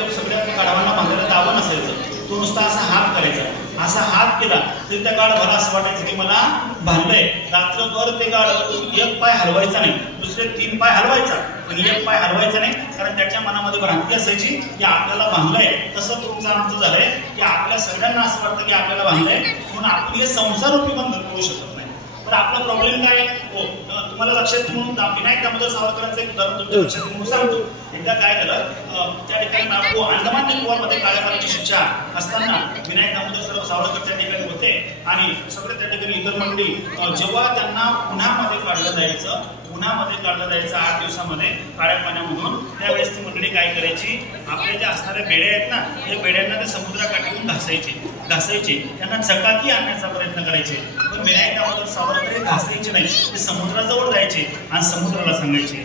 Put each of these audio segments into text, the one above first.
तर सगळ्या गाढवांना बांधायला दावा नसायचं. तो नुसता असा हात करायचा. असा हात केला तरी त्या गाढवाला असं वाटायचं की मला बांधलंय. रात्रभर ते गाढव एक पाय हलवायचा नाही, दुसरे 3 पाय हलवायचा, पण एक पाय हलवायचा नाही, कारण त्याच्या मनामध्ये भ्रांती असायची की आपल्याला बांधलंय. तसं तुमचं आमचं झालंय की आपल्या सगळ्यांना असं वाटतं की आपल्याला बांधलंय म्हणून आपण हे संसारूपी बंधन करू शकत नाही. तर आपला प्रॉब्लेम काय हो तुम्हाला लक्षात म्हणून विनायक दामोदर सावरकरांचं एक उदाहरण तुमच्या लक्षात म्हणून सांगतो. एकदा काय झालं, त्या ठिकाणी अंदमान निकोबारमध्ये काळ्या पाण्याची शिक्षा असताना विनायक दामोदर सावरकर त्या ठिकाणी होते आणि सगळे त्या ठिकाणी इतर मंडळी. जेव्हा त्यांना उन्हामध्ये काढलं जायचं 8 दिवसामध्ये काळ्या पाण्यामधून, त्यावेळेस ती मंडळी काय करायची, आपल्या ज्या असणाऱ्या बेड्या आहेत ना, हे बेड्यांना ते समुद्राकाठीहून घासायचे, त्यांना चकाकी आणण्याचा प्रयत्न करायचे. पण विनायक दामोदर सावरकर हे घासायचे नाही, ते समुद्राजवळ जायचे आणि समुद्राला सांगायचे,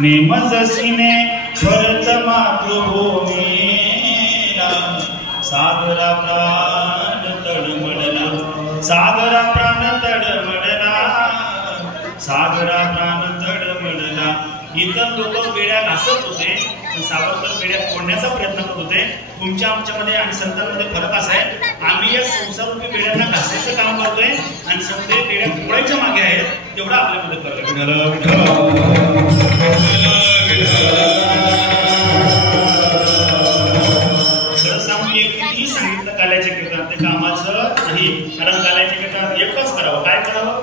नेमजसीने भरत मातृभूमीला सागरा प्राण तडमडला, सागरा प्राण तडमडला. इतर लोक बेड्या घासत होते, सावरकर बेड्या फोडण्याचा प्रयत्न करत होते. तुमच्या आमच्यामध्ये आणि संतांमध्ये फरक असा आहे, आम्ही या संसारूपी बेड्यांना घासायचं काम करतोय आणि सगळे बेड्या फोडायच्या मागे आहेत. तेवढा आपल्यामध्ये फरक कितीही सांगितलं काल्याच्या कीर्तन ते कामाचं नाही. कारण काल्याच्या कीर्तनात एकच करावं. काय करावं?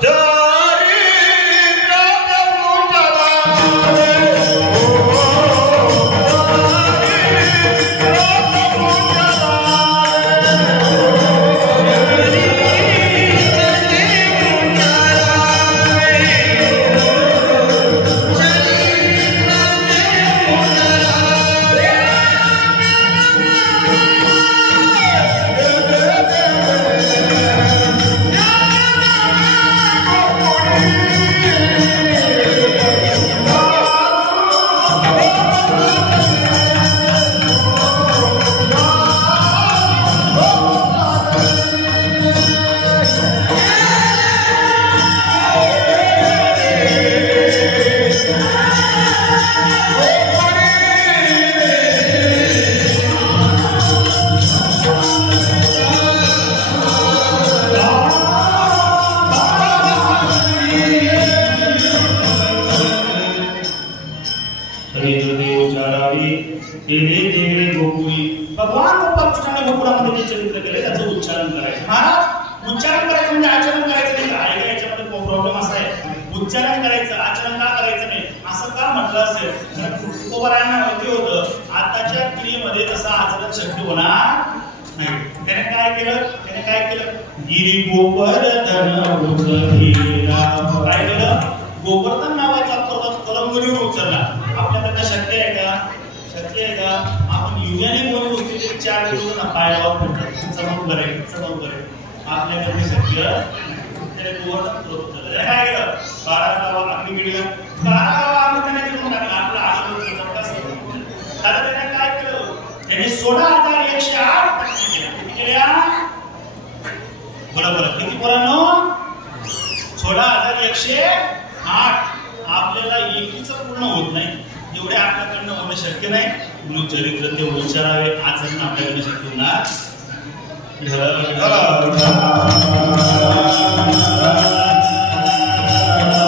भगवान गोपाळकृष्णाने गोकुळामध्ये जे चरित्र केले त्याचं उच्चारण करायचं. महाराज उच्चारण करायचं म्हणजे आचरण करायचं नाही. काय याच्यामध्ये प्रॉब्लेम असा आहे, उच्चारण करायचं आचरण का करायचं नाही असं का म्हटलं असेल, तर तुकोबारायांना माहिती होतं आताच्या पिढीमध्ये तसं आचरण शक्य होणार नाही. त्याने काय केलं, गिरी गोवर्धन काय केलं, गोवर्धन नावाचा पर्वत कलंगुलीवर उचलला. आपल्याकडनं शक्य आहे का? आपण युगाने कोणी गोष्टी 4 दिवस पायावर पडतात, चमक करे आपल्याकडे शक्य गोवर्धन पर्वत उचलला. काय केलं, 12 गावा आपली पिढीला 12 गावा आम्ही त्यांना घेऊन टाकला. आपला त्याने काय केलं, त्याने 16,108 केल्या. बरोबर किती पोरांनो, 16,108. आपल्याला एकीच पूर्ण होत नाही, एवढे आपल्याकडनं होणं शक्य नाही. म्हणून चरित्र ते उच्चारावे, आचरण आपल्याकडनं शक्य होणार.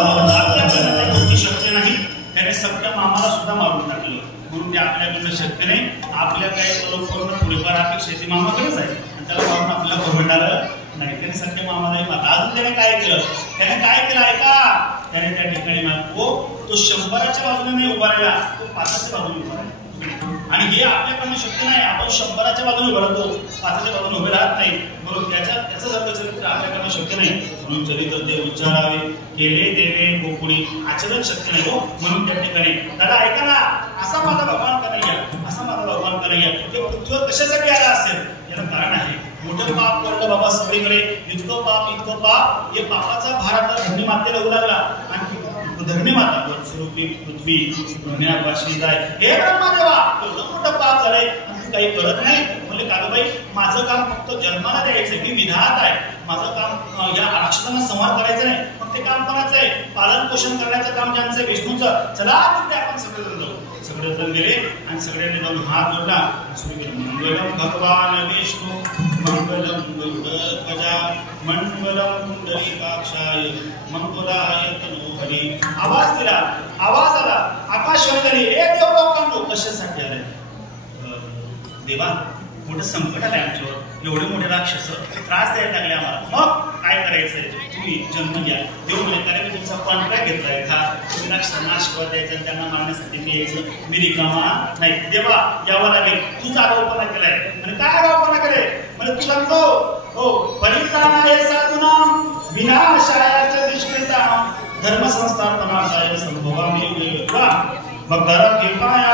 आपल्याकडनं त्या गोष्टी शक्य नाही. त्याने सगळ्या मामाला सुद्धा मारून टाकलं, म्हणून ते आपल्याकडनं शक्य नाही. आपल्या काही करून थोडीफार अपेक्षा ती मामाकडेच आहे आणि त्याला मारून आपल्याला परवडणार नाही. त्याने सगळ्या मामालाही मारला. अजून त्याने काय केलं ऐका, त्याने त्या ठिकाणी तो 100च्या बाजूने नाही उभा राहिला, तो 5च्या बाजूने उभा राहिला. आणि हे आपल्याकडनं शक्य नाही. आपण 100च्या बाजूने उभा राहतो, 5च्या बाजूने उभे राहत नाही. म्हणून त्याचं जर चरित्र आपल्याकडनं शक्य नाही. म्हणून चरित्र ते उच्चारावे, केले देवे गोकुळी. आचरण शक्य नाही हो. म्हणून त्या ठिकाणी दादा ऐका ना, असा माझा भगवान कन्हैया ते पृथ्वीवर कशासाठी आला असेल, याला कारण आहे. मोठं पाप पडलं बाबा सगळीकडे, इतकं पाप, हे पापाचा भार आपल्या धरणी मातेला होऊ लागला. आणि धरणी माता स्वरूपी पृथ्वी पुण्यापाशी जाय, हे ब्रह्मादेवा एवढं मोठं पाप झालंय आणि तू काही करत नाही. म्हणजे कागबाई, माझं काम फक्त जन्माला द्यायचंय, मी विधात आहे. माझं काम या राक्षसांना संहार करायचं नाही. मग ते काम कोणाचं आहे, पालन पोषण करण्याचं काम ज्यांचं आहे विष्णूचं. चला तिथे आपण सगळे जाऊ. सगळेजण गेले आणि सगळ्यांनी जाऊन हात जोडला सुरू केलं मंगलम भगवान विष्णू मंगलम गरुडध्वजा मंगलम पुंडरीकाक्षाय मंगलाय तनोहरी. आवाज दिला, आवाज आला, आकाश झाली. एक देव लोकांनो कशासाठी आले? देवा मोठं संकट आलंय आमच्यावर, एवढे मोठे राक्षस त्रास द्यायला लागले आम्हाला, मग काय करायचंय? तुम्ही जन्म घ्या. देव म्हणे कारण मी तुमचा कॉन्ट्रॅक्ट घेतलाय का? तुम्ही राक्षसांना आशीर्वाद द्यायचा, त्यांना मारण्यासाठी मी यायचं, मी रिकामा नाही. देवा यावं लागेल, तूच आगाऊपणा केलाय. म्हणजे काय आगाऊपणा केलाय? म्हणजे तू सांगतो हो परित्राणाय साधूनां विनाशाय दुष्कृतां धर्म संस्थापनार्थाय संभवामि युगे. मग घरात घेताय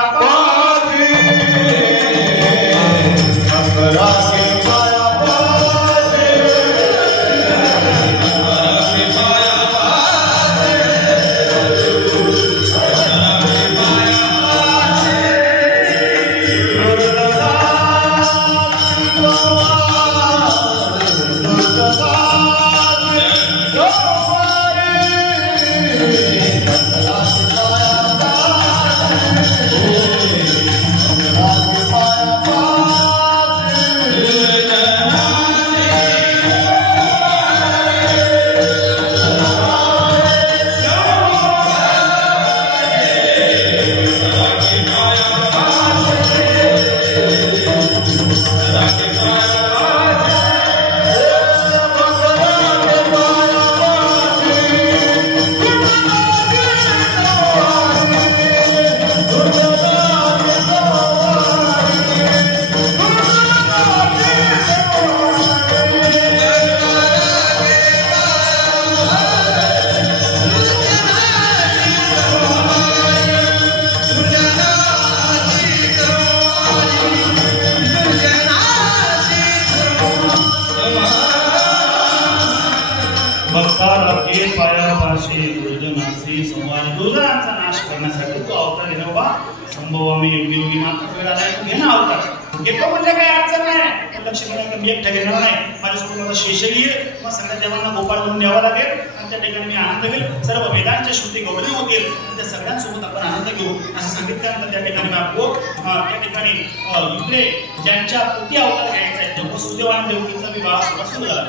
दुर्जनांचा नाश करण्यासाठी तो अवतार घेणं बाबा संभवामी योगी योगी मात्र वेळ आलाय तो घेणं अवतार घेतो म्हणजे काही अडचण नाही. लक्ष देण्याचं मी एकटा घेणार नाही. माझ्यासोबत माझा शेष येईल, मग सगळ्या देवांना गोपाळ म्हणून द्यावा लागेल आणि त्या ठिकाणी मी आनंद घेईल. सर्व वेदांच्या श्रुती गौरव होतील आणि त्या सगळ्यांसोबत आपण आनंद घेऊ असं सांगितल्यानंतर त्या ठिकाणी आपको त्या ठिकाणी इकडे ज्यांच्या प्रति अवतार घ्यायचा आहे त्या वसुदेव आणि देवकीचा विवाह सुरू झाला.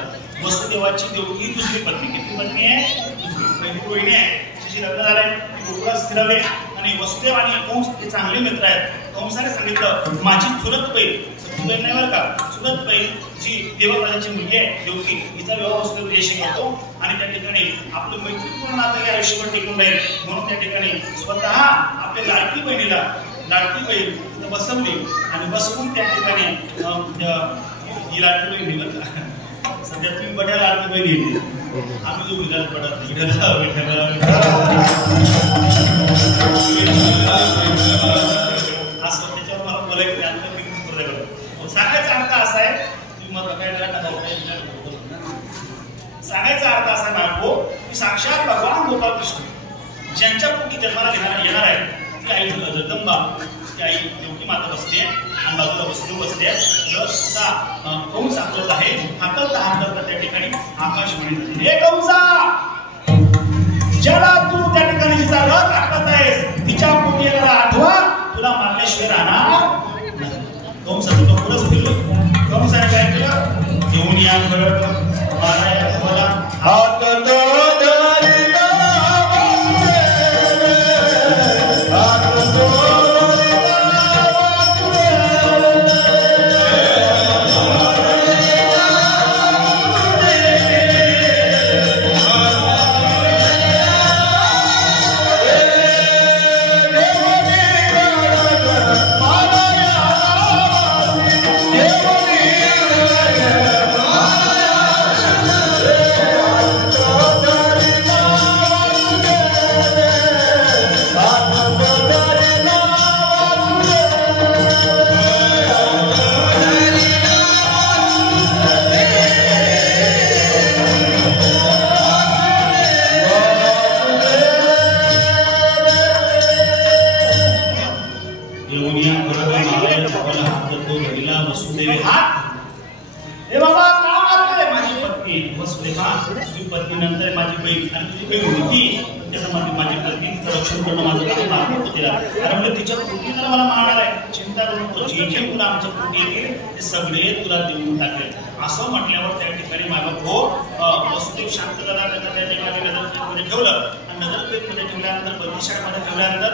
वसुदेवाची देवकी दुसरी पत्नी, किती पत्नी आहे? रोहिणी आहे. लग्न झालंय, गोकुळात स्थिरावले आणि वसुदेव आणि कंस हे चांगले मित्र आहेत. कंसाने सांगितलं माझी चुलत बहीण, सखी नाही बरं का, चुलत बहीण जी देवराजाची मुलगी आहे देवकी, हिचा विवाह वसुदेव देशी करतो आणि त्या ठिकाणी आपलं मैत्रीपूर्ण नातं हे आयुष्यभर टिकून राहील म्हणून त्या ठिकाणी स्वतः आपल्या लाडकी बहिणीला लाडकी बहीण बसवली आणि बसवून त्या ठिकाणी ही लाडकी बहीण बरं का. सध्या तुम्ही बड्या लाडकी बहीण येते, आम्ही जो विधान पडत असं त्याच्यावर मला बोलायचं सांगायचा अर्थ असा आहे. तुम्ही मग काय सांगायचा अर्थ असा नाही की साक्षात भगवान गोपाळ कृष्ण ज्यांच्या पोटी जन्माला येणार आहे ती आई जगदंबा, ती आई देवकी माता बसते आणि बाजूला वसुदेव बसते. सुद्धा कंस हाकलत आहे, हाकलता त्या ठिकाणी आकाशवाणी झाली. हे कंसा, ज्याला तू त्या ठिकाणी जिचा रथ हाकलत आहेस तिच्या पोटी येणारा आठवा तुला मारल्याशिवाय राहणार. कंसाचं तो पुढंच फिरलो. कंसाने काय केलं? घेऊन या गड मारायला मला हात वसुदेव हात. हे बाबा का मारतोय? माझी पत्नी पत्नी वसुदेवा, तुझी पत्नी नंतर माझी बहीण आणि तुझी बहीण होती, त्याच्यामध्ये माझी पत्नी तिचं रक्षण करणं माझं काम मारलं तिला. अरे म्हणजे तिच्या पोटी तर मला मारणार आहे, चिंता करू नको, जे जे तुला आमच्या पोटी येतील ते सगळे तुला देऊन टाकेल. असं म्हटल्यावर त्या ठिकाणी माझा भाऊ वसुदेव शांत झाला. त्याचा त्या ठिकाणी नजरपेठमध्ये ठेवलं आणि नजरपेठमध्ये ठेवल्यानंतर बंदीशाळेमध्ये ठेवल्यानंतर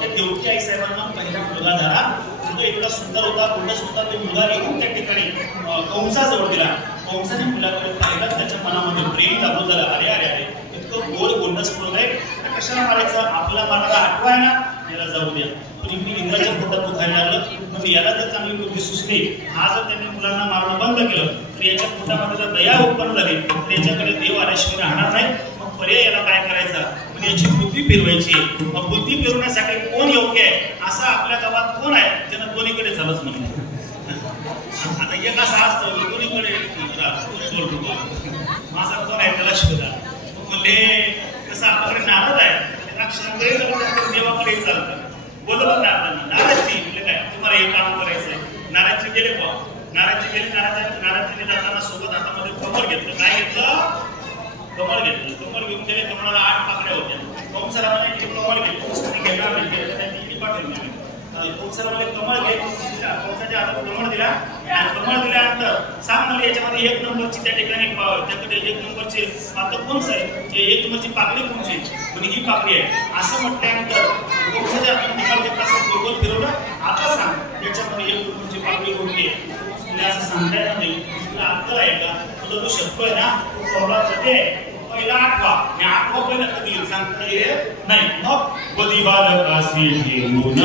त्या देवकी आई साहेबांना पहिला मुलगा झाला. तो एवढा सुंदर होता, गोंडस होता. तो मुलगा येऊन त्या ठिकाणी कंसाजवळ दिला. कंसाने मुलाकडे पाहिलं, त्याच्या मनामध्ये प्रेम लागू झालं. अरे अरे अरे इतकं गोड गोंडस मुलगा आहे, कशाला मारायचं, आपला मारायला आठवा आहे ना, याला जाऊ द्या. पण इंद्राच्या पोटात दुखायला लागलं. मग याला जर चांगली बुद्धी सुचली, हा जर त्यांनी मुलांना मारणं बंद केलं तर याच्या पोटामध्ये जर दया उत्पन्न झाली तर याच्याकडे देव आल्याशिवाय राहणार नाही. मग पर्याय याला काय करायचा, म्हणजे याची बुद्धी फिरवायची. मग बुद्धी फिरवण्यासाठी कोण योग्य आहे, असं आपल्या गावात कोण आहे ज्यांना दोन्हीकडे झालंच नाही. आता एक असा असतो दोन्हीकडे माझा कोण आहे त्याला शोधा. म्हणजे कसं आपल्याकडे नारद आहे, देवाकडे चालतं. बोलवलं नाराजची म्हणजे काय, तुम्हाला हे काम करायचंय. नाराजची गेले बा, नाराजची गेले. नाराजची जाताना सोबत हातामध्ये कमळ घेतलं. काय घेतलं? कमळ घेतलं. कमळ घेऊन गेले. कमळाला 8 पाकड्या होत्या. कंसरावाने कमळ घेतलं, घेणार नाही पाठवली. कंसरावाने कमळ घेतला, कंसाच्या हातात कमळ दिला. कमळ दिल्यानंतर सांग मला याच्यामध्ये 1 नंबरची त्या ठिकाणी त्याकडे 1 नंबरची आता कोणच आहे, 1 नंबरची पाकडी कोणची, म्हणजे ही पाकडी आहे. असं म्हटल्यानंतर कंसाच्या हातात कमळ घेतला, असं गोल फिरवलं. आता सांग याच्यामध्ये 1 नंबरची पाकडी कोणती आहे. तुला असं सांगता येणार नाही. तुला अक्कल आहे का, तुला तू शकतोय ना, तोला जाते पहिला 8वा आणि 8वा पहिला कधी सांगता येत नाही. मग कधी बालकाशी घेऊन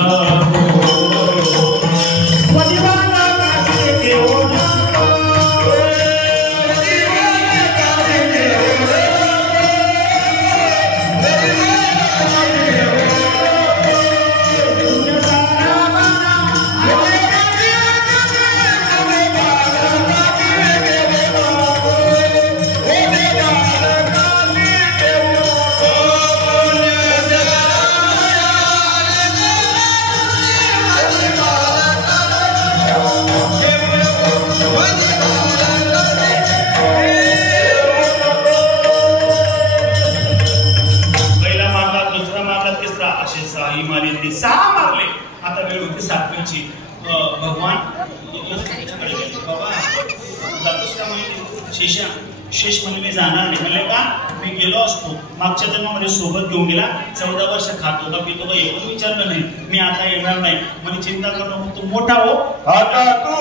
शेष म्हणजे मी जाणार नाही. म्हणले का, मी गेलो असतो मागच्या जन्मामध्ये सोबत घेऊन गेला. 14 वर्ष खातो का पितो का एवढं विचारलं नाही. मी आता येणार नाही. म्हणजे चिंता करणं, तू मोठा हो, आता तू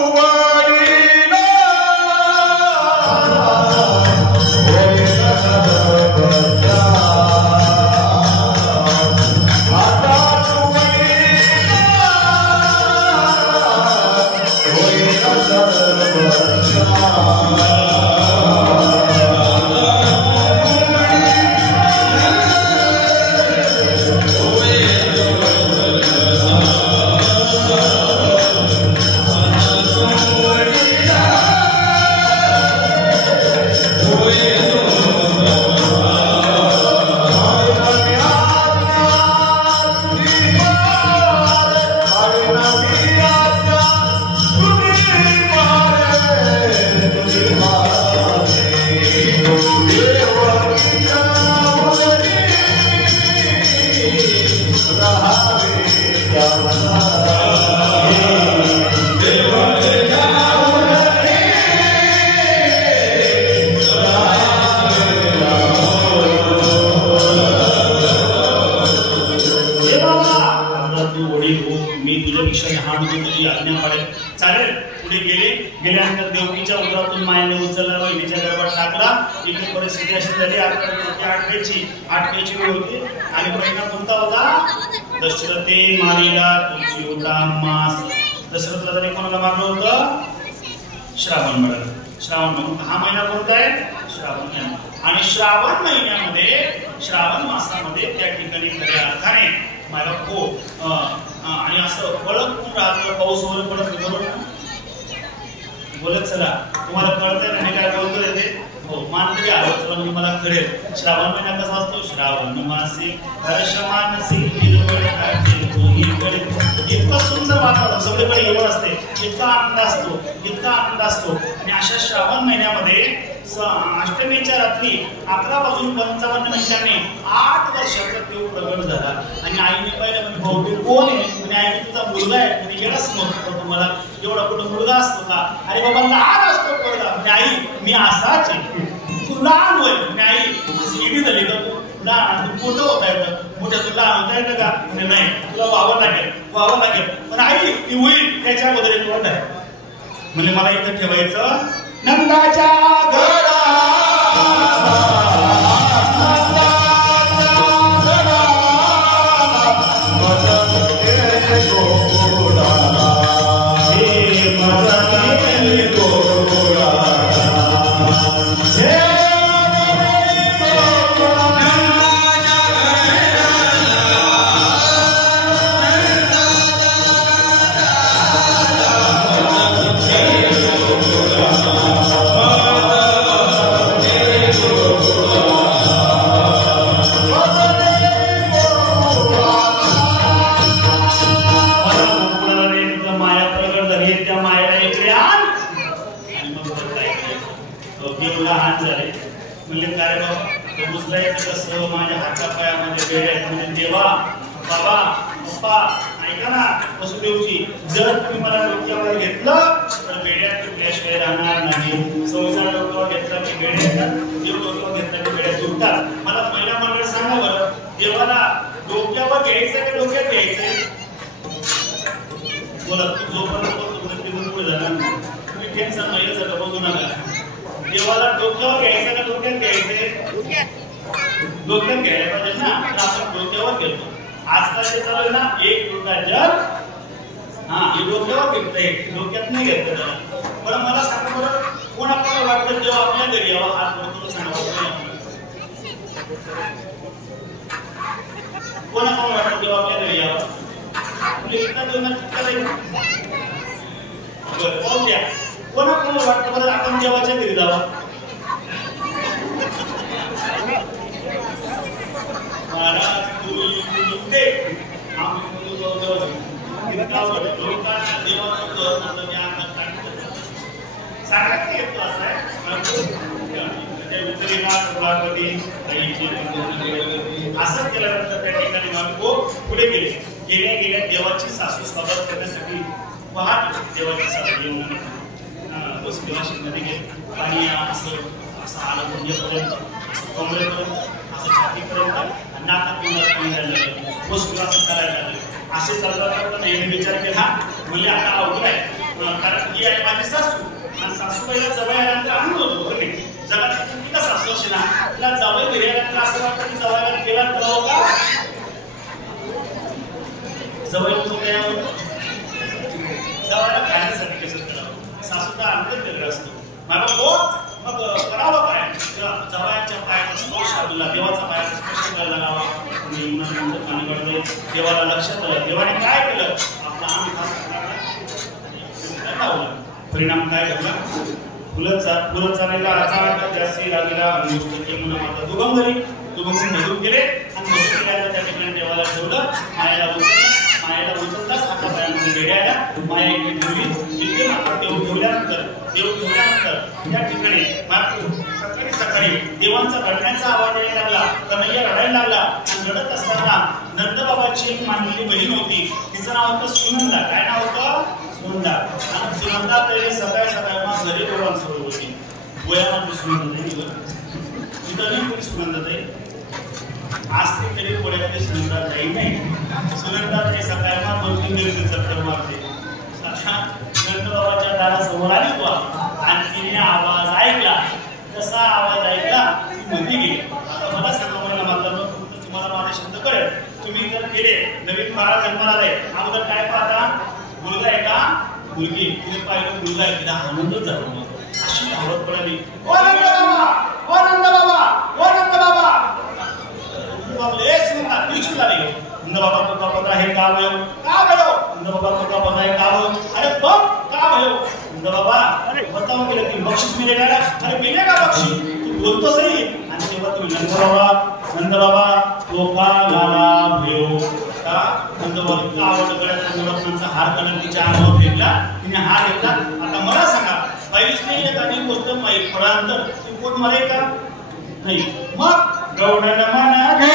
गेल्यानंतर देवकीच्या उदरातून मायाने उचलला, बहिणीच्या गर्भात टाकला. इथे परिस्थिती अशी झाली, आठवेची वेळ होती आणि महिना कोणता होता? दशरथे मारिला तुमची होता मास. दशरथला तरी कोणाला मारलं होतं? श्रावण महिना. श्रावण महिना हा महिना कोणता आहे? श्रावण महिना. आणि श्रावण महिन्यामध्ये, श्रावण मासामध्ये त्या ठिकाणी खऱ्या अर्थाने मला खूप आणि असं फळक पण राहतं. पाऊस वगैरे पडत बरोबर बोलत चला, तुम्हाला कळतंय ना मी काय बोलतोय ते? हो, मान तरी आलो मी मला कळेल. श्रावण महिना कसा असतो? श्रावण मासे हर्षमानसी इतकं सुंदर वातावरण, सगळीकडे येवण असते, इतका आनंद असतो, इतका आनंद असतो. आणि अशा श्रावण महिन्यामध्ये अष्टमीच्या रात्री 11:55 8 वर्षाचा देव प्रगट झाला आणि आईने पाहिलं म्हणजे भाऊ कोण आहे म्हणजे आई तुझा मुलगा आहे म्हणजे गेला समजतो तुम्हाला एवढा कुठं मुलगा असतो का अरे बाबा लहान असतो पोरगा म्हणजे आई मी असाच आहे तू लहान होय म्हणजे आई अशी इडी झाली का तू लहान तू मोठं होता येतं मोठ्या तू लहान होता येतं का म्हणजे नाही तुला व्हावं लागेल पण आई ती होईल त्याच्या अगोदर तोंड आहे म्हणजे मला इथं ठेवायचं नंदाच्या घरा माझ्या हातापायामध्ये बेड्या म्हणजे देवा बाबा पप्पा ऐका ना वसुदेवजी जर तुम्ही मला डोक्यावर घेतलं तर बेड्या तुटल्याशिवाय राहणार नाही संसार डोक्यावर घेतला की बेड्या देव डोक्यावर घेतला की बेड्या तुटतात मला पहिला मंडळ सांगा बरं देवाला डोक्यावर घ्यायचं का डोक्यात घ्यायचं बोला जोपर्यंत तिथून पुढे झाला तुम्ही टेन्शन नाही झालं बघू नका देवाला डोक्यावर घ्यायचं का डोक्यात घ्यायचं डोक्यात घ्यायला पाहिजे ना आपण डोक्यावर घेतो आजकाल ते चालू आहे ना एक डोका जग हे डोक्यावर घेतलंय डोक्यात नाही घेतलं बरं मला सांगा बरं कोण आपल्याला वाटतं जेव्हा आपल्या घरी यावं हात बोलतो सांगा कोण आपल्याला वाटतं जेव्हा आपल्या घरी यावं म्हणजे इतका दोन पाहू द्या कोण आपल्याला वाटतं बरं आपण देवाच्या घरी जावं असं केल्यानंतर त्या ठिकाणी मानको पुढे गेले गेल्या देवाची सासू स्वागत करण्यासाठी पहाट देवाची सासू येऊन देवाशी मध्ये गेले पाणी असं आलं गुंजेपर्यंत कमरेपर्यंत असं छातीपर्यंत नाकात वस्तूला असं करायला लागले असे चालतात विचार केला म्हणजे आता अवघड आहे कारण ही आहे माझी सासू आणि सासूबाईला जवळ आल्यानंतर आनंद होतो तुम्ही जगात किती का सासू असेल ना तिला जवळ घरी आल्यानंतर असं वाटतं की जवळला गेला तर का जवळ जवळला खाण्यासाठी कसं करावं सासूचा अंतर वेगळं असतो मला हो मग करावं काय जवळच्या पायाचा स्पर्श आपल्याला देवाचा पायाचा स्पर्श करायला लावा पाणी पडले देवाला लक्षात आलं देवाने काय केलं आपला आम्ही परिणाम काय घडला फुलं चालेला अचानक जास्ती लागलेला म्हणून माता दुभंगरी मधून गेले आणि मधून गेल्यानंतर त्या ठिकाणी देवाला ठेवलं मायाला उचलताच हाता पायामध्ये बेड्या माया इकडे ठेवली इकडे मात्र देव ठेवल्यानंतर त्या ठिकाणी सकाळी देवांचा रडण्याचा आवाज यायला लागला कन्हैया रडायला लागला आणि रडत असताना नंदबाबाची एक मानलेली बहीण होती तिचं नाव होतं सुनंदा काय नाव होतं सुनंदा आणि सुनंदा पहिले सकाळी मग घरी डोळ्यांसोबत होती वयामध्ये सुनंदा तिथं कोणी सुनंदा ताई आज ते तरी पुढे सुनंदा ताई नाही सुनंदा ते सकाळी मग 2-3 दिवस चक्कर मारते नंदबाबाच्या दारासमोर आली तो आणि तिने आवाज ऐकला तसा आवाज ऐकला ती मध्ये गेली आता मला सांगा मला तुम्हाला माझे शब्द कळेल तुम्ही जर गेले नवीन बाळा जन्माला आलाय अगोदर काय पाहता मुलगा आहे का मुलगी तिने पाहिलं मुलगा आहे तिला आनंदच झाला अशी धावत पडली ओ नंद बाबा एक मिनिट दिवशी झाली नंदबाबा तुका पता है का भयो नंदबाबा तुका पता है का भयो अरे बघ का भयो नंदबाबा अरे बताओ की लेकिन बक्षीस मिलेगा ना अरे मिलेगा बक्षीस तू बोलतो सही आणि तेव्हा तू नंदबाबा तो का गाला भयो का नंदबाबा का आवडत गळ्यात नवरत्नांचा हार घालून तिच्या अंगावर फेकला तिने हार घेतला आता मला सांगा बाईसने एक आणि गोष्ट माहिती पडानंतर कोण मरे का नाही मग गौडन मनाने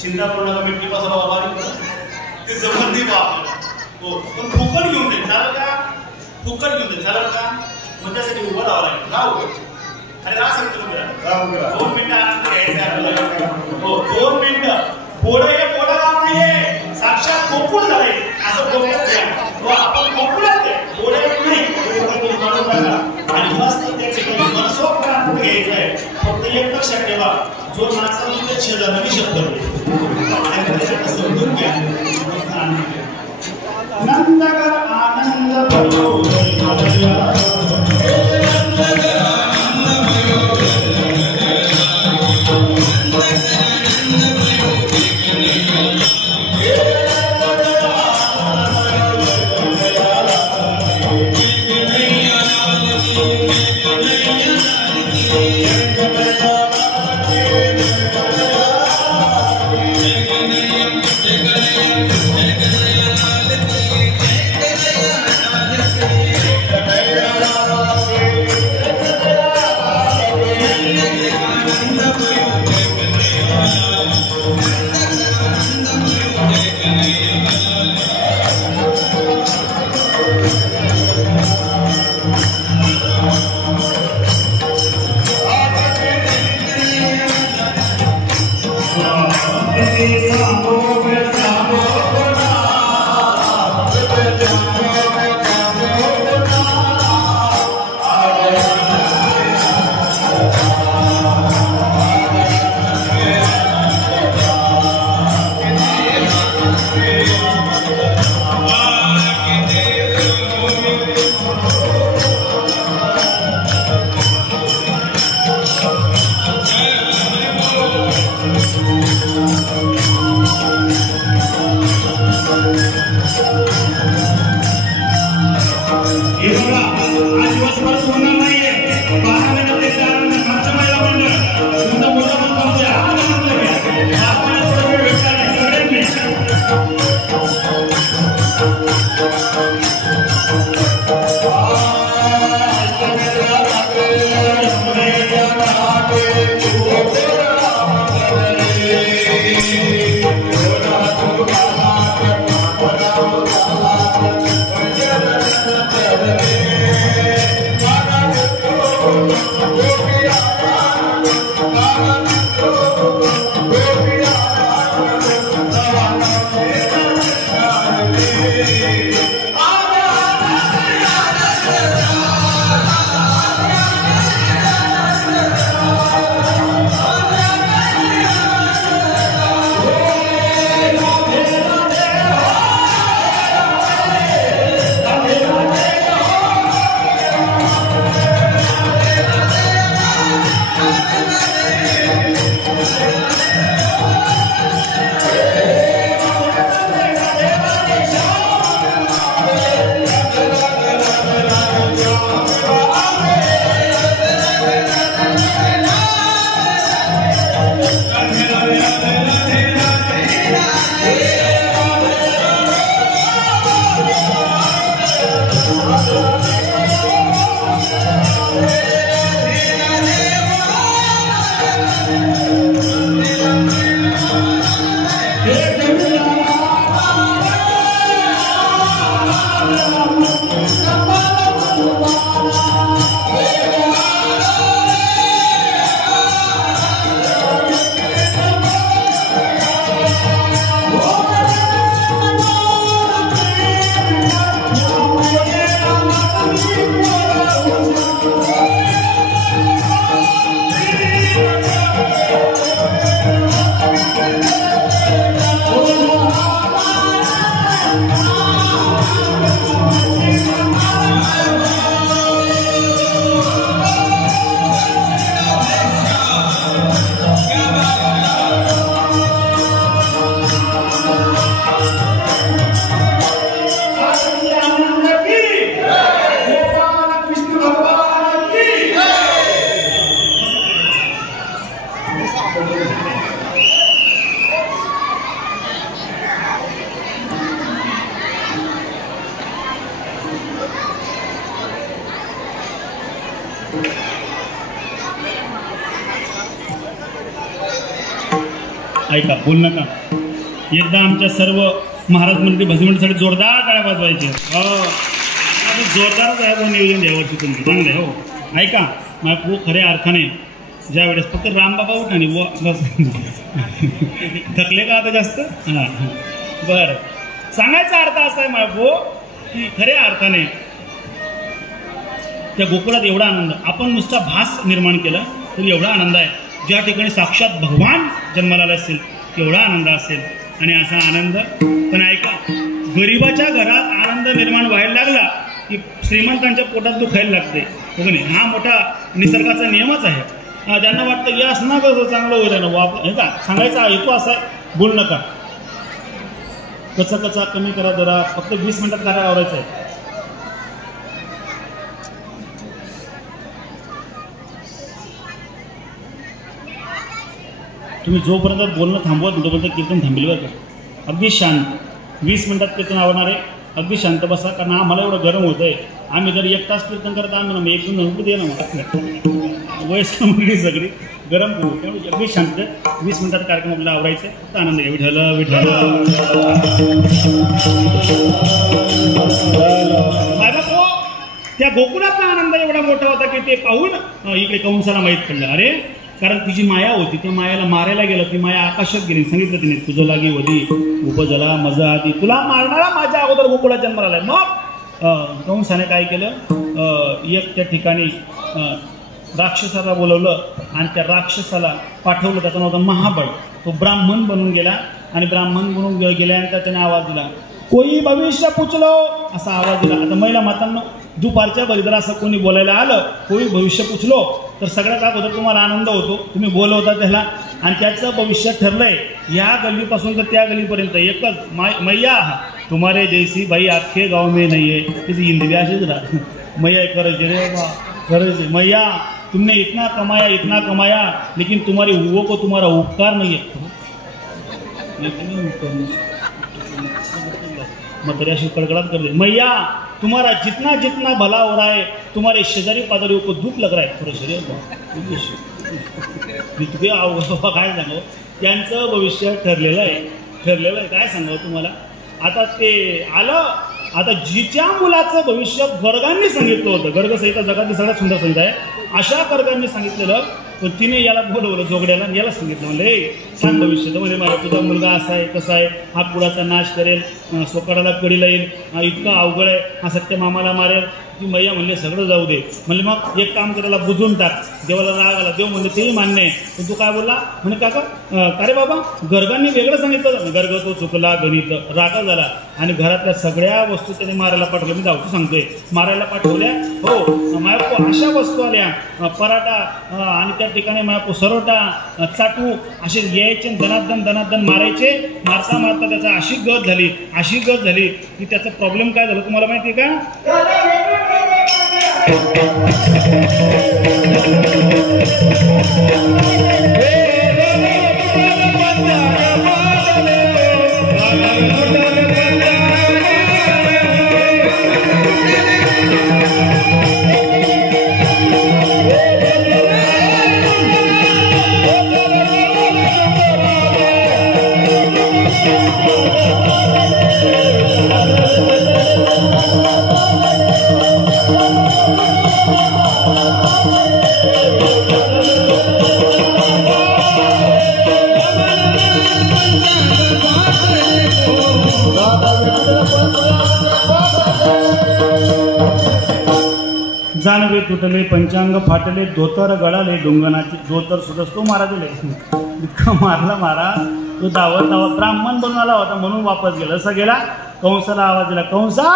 चिंता करू नका मिठी पासून बाबा ते जमत नाही हो पण फुकट घेऊन दे चालेल का फुकट घेऊन दे चालेल का मग त्यासाठी उभं राहावं लागेल राहू अरे राहा सांगतो तुम्हाला 2 मिनिटं आनंद घ्यायचा हो 2 मिनिटं पोळं हे पोळं गाव नाहीये साक्षात कोकण झालंय असं बोलत हो आपण कोकणात आहे पोळं नाही आणि मस्त त्या ठिकाणी मनसोक्त आनंद घ्यायचा आहे फक्त एक लक्षात ठेवा जो नाचाचा शेजारी शब्द समजून घ्या नंदगर आनंद ऐका, बोल नका. एकदा आमच्या सर्व महाराज मंडळी भजनीसाठी जोरदार टाळ्या वाजवायचे. हो, जोरदारच आहे. हो, नियोजन यावर्षी तुमचं चांगलं आहे. हो, ऐका, माझ्या खऱ्या अर्थाने ज्या वेळेस फक्त रामबाबा उठ आणि थकले का आता जास्त? हां, बरं. सांगायचा अर्थ असा आहे माझ्या की खऱ्या अर्थाने त्या गोकुळात एवढा आनंद, आपण नुसता भास निर्माण केला तरी एवढा आनंद आहे. ज्या ठिकाणी साक्षात भगवान जन्माला आला असेल तेवढा आनंद असेल. आणि असा आनंद पण ऐका, गरिबाच्या घरात आनंद निर्माण व्हायला लागला की श्रीमंतांच्या पोटात दुखायला लागते. हो की नाही? हा मोठा निसर्गाचा नियमच आहे. ज्यांना वाटतं यास ना कसं चांगलं होईल ना वाप, हे का सांगायचा हेतू असा आहे, बोल नका, कचा कमी करा जरा, फक्त 20 मिनिटात कार्य आवरायचं आहे. तुम्ही जोपर्यंत बोलणं थांबवत तोपर्यंत कीर्तन थांबेल बरं का. अगदी शांत 20 मिनिटात कीर्तन आवडणार आहे. अगदी शांत बसा, कारण आम्हाला एवढं गरम होतं आहे. आम्ही जर 1 तास कीर्तन करत आम्ही ना 1-2 रुपये दे ना, वयस्कर मंडळी सगळी गरम होऊ. त्यामुळे अगदी शांत 20 मिनिटात कार्यक्रम आपल्याला आवरायचं. फक्त आनंद आहे. विठ्ठल विठ्ठल. त्या गोकुळाचा आनंद एवढा मोठा होता की ते पाहून इकडे कंसाला माहीत पडलं. अरे, कारण तिची माया होती, त्या मायाला मारायला गेलं. ती माया आकाशात गेली. सांगितलं तिने, तुझं लागी वधी उपजला मजा आधी, तुला मारणारा माझ्या अगोदर गोकुळात जन्माला आलाय. मग कंसाने काय केलं, एक त्या ठिकाणी राक्षसाला बोलवलं आणि त्या राक्षसाला पाठवलं. त्याचं नाव होतं महाबळ. तो ब्राह्मण बनून गेला आणि ब्राह्मण बनून गेल्यानंतर त्याने आवाज दिला, कोई भविष्य पुचलो, असा आवाज दिला. आता महिला मातांना दुपारच्या बरी जर असं कोणी बोलायला आलं, कोई भविष्य पुचलो, तर सगळ्यात अगोदर तुम्हाला आनंद होतो. तुम्ही बोलवता त्याला आणि त्याचं भविष्य ठरलंय. या गल्लीपासून तर त्या गल्लीपर्यंत एकच मैया तुम्हारे जैसी बाई अख्खे गाव में नहीं है. तिची हिंदी अशीच राहते. मैया करायचे रे बा, करायचे. मैया तुमने इतना कमाया लेकिन तुम्हारे हुओं को तुम्हारा उपकार नहीं है. मतरे अशी कडकडात करते. मैया तुम्हारा जितना भला हो रहा है, तुम्हारे शेजारी पाजारियों को दुख लग रहा है. खरं शरीर काय सांगावं, त्यांचं भविष्य ठरलेलं आहे. काय सांगावं तुम्हाला. आता ते आलं. आता जिच्या मुलाचं भविष्य गर्गांनी सांगितलं होतं, गर्गसंहिता जगातली सगळ्यात सुंदर संहिता आहे, अशा गर्गांनी सांगितलेलं. पण तिने याला बोलवलं जोगड्याला, याला सांगितलं, म्हणले सांग भविष्य. तर म्हणजे मला तुझा मुलगा असा आहे तसा आहे, हा कुळाचा नाश करेल, स्वकडाला कडीला येईल, इतकं अवघड आहे, हा सत्य मामाला मारेल. ती मैया म्हणले सगळं जाऊ दे. म्हणले मग एक काम करायला बुजून टाक. देवाला राग आला. देव म्हणले तेही मान्य आहे. पण तू काय बोलला, म्हणे काका अरे बाबा गर्गांनी वेगळं सांगितलं. गर्ग तो चुकला, गणित रागा झाला आणि घरातल्या सगळ्या वस्तू त्याने मारायला पाठवल्या. मी धावतो सांगतोय, मारायला पाठवल्या. हो, मायापो अशा वस्तू आल्या, पराठा आणि त्या ठिकाणी मायापो सरोटा, चाटू असे यायचे, दनादन मारायचे. मारता मारता त्याचा अशी गत झाली की त्याचा प्रॉब्लेम काय झाला तुम्हाला माहिती आहे का. जानवे तुटले पंचांग फाटले धोतर गळाले डोंगणाचे धोतर सुद्धा तो मारा दिले इतका मारला मारा तो धावत धावत ब्राह्मण बनून आला होता म्हणून वापस गेला. असा गेला कंसाला आवाज दिला, कंसा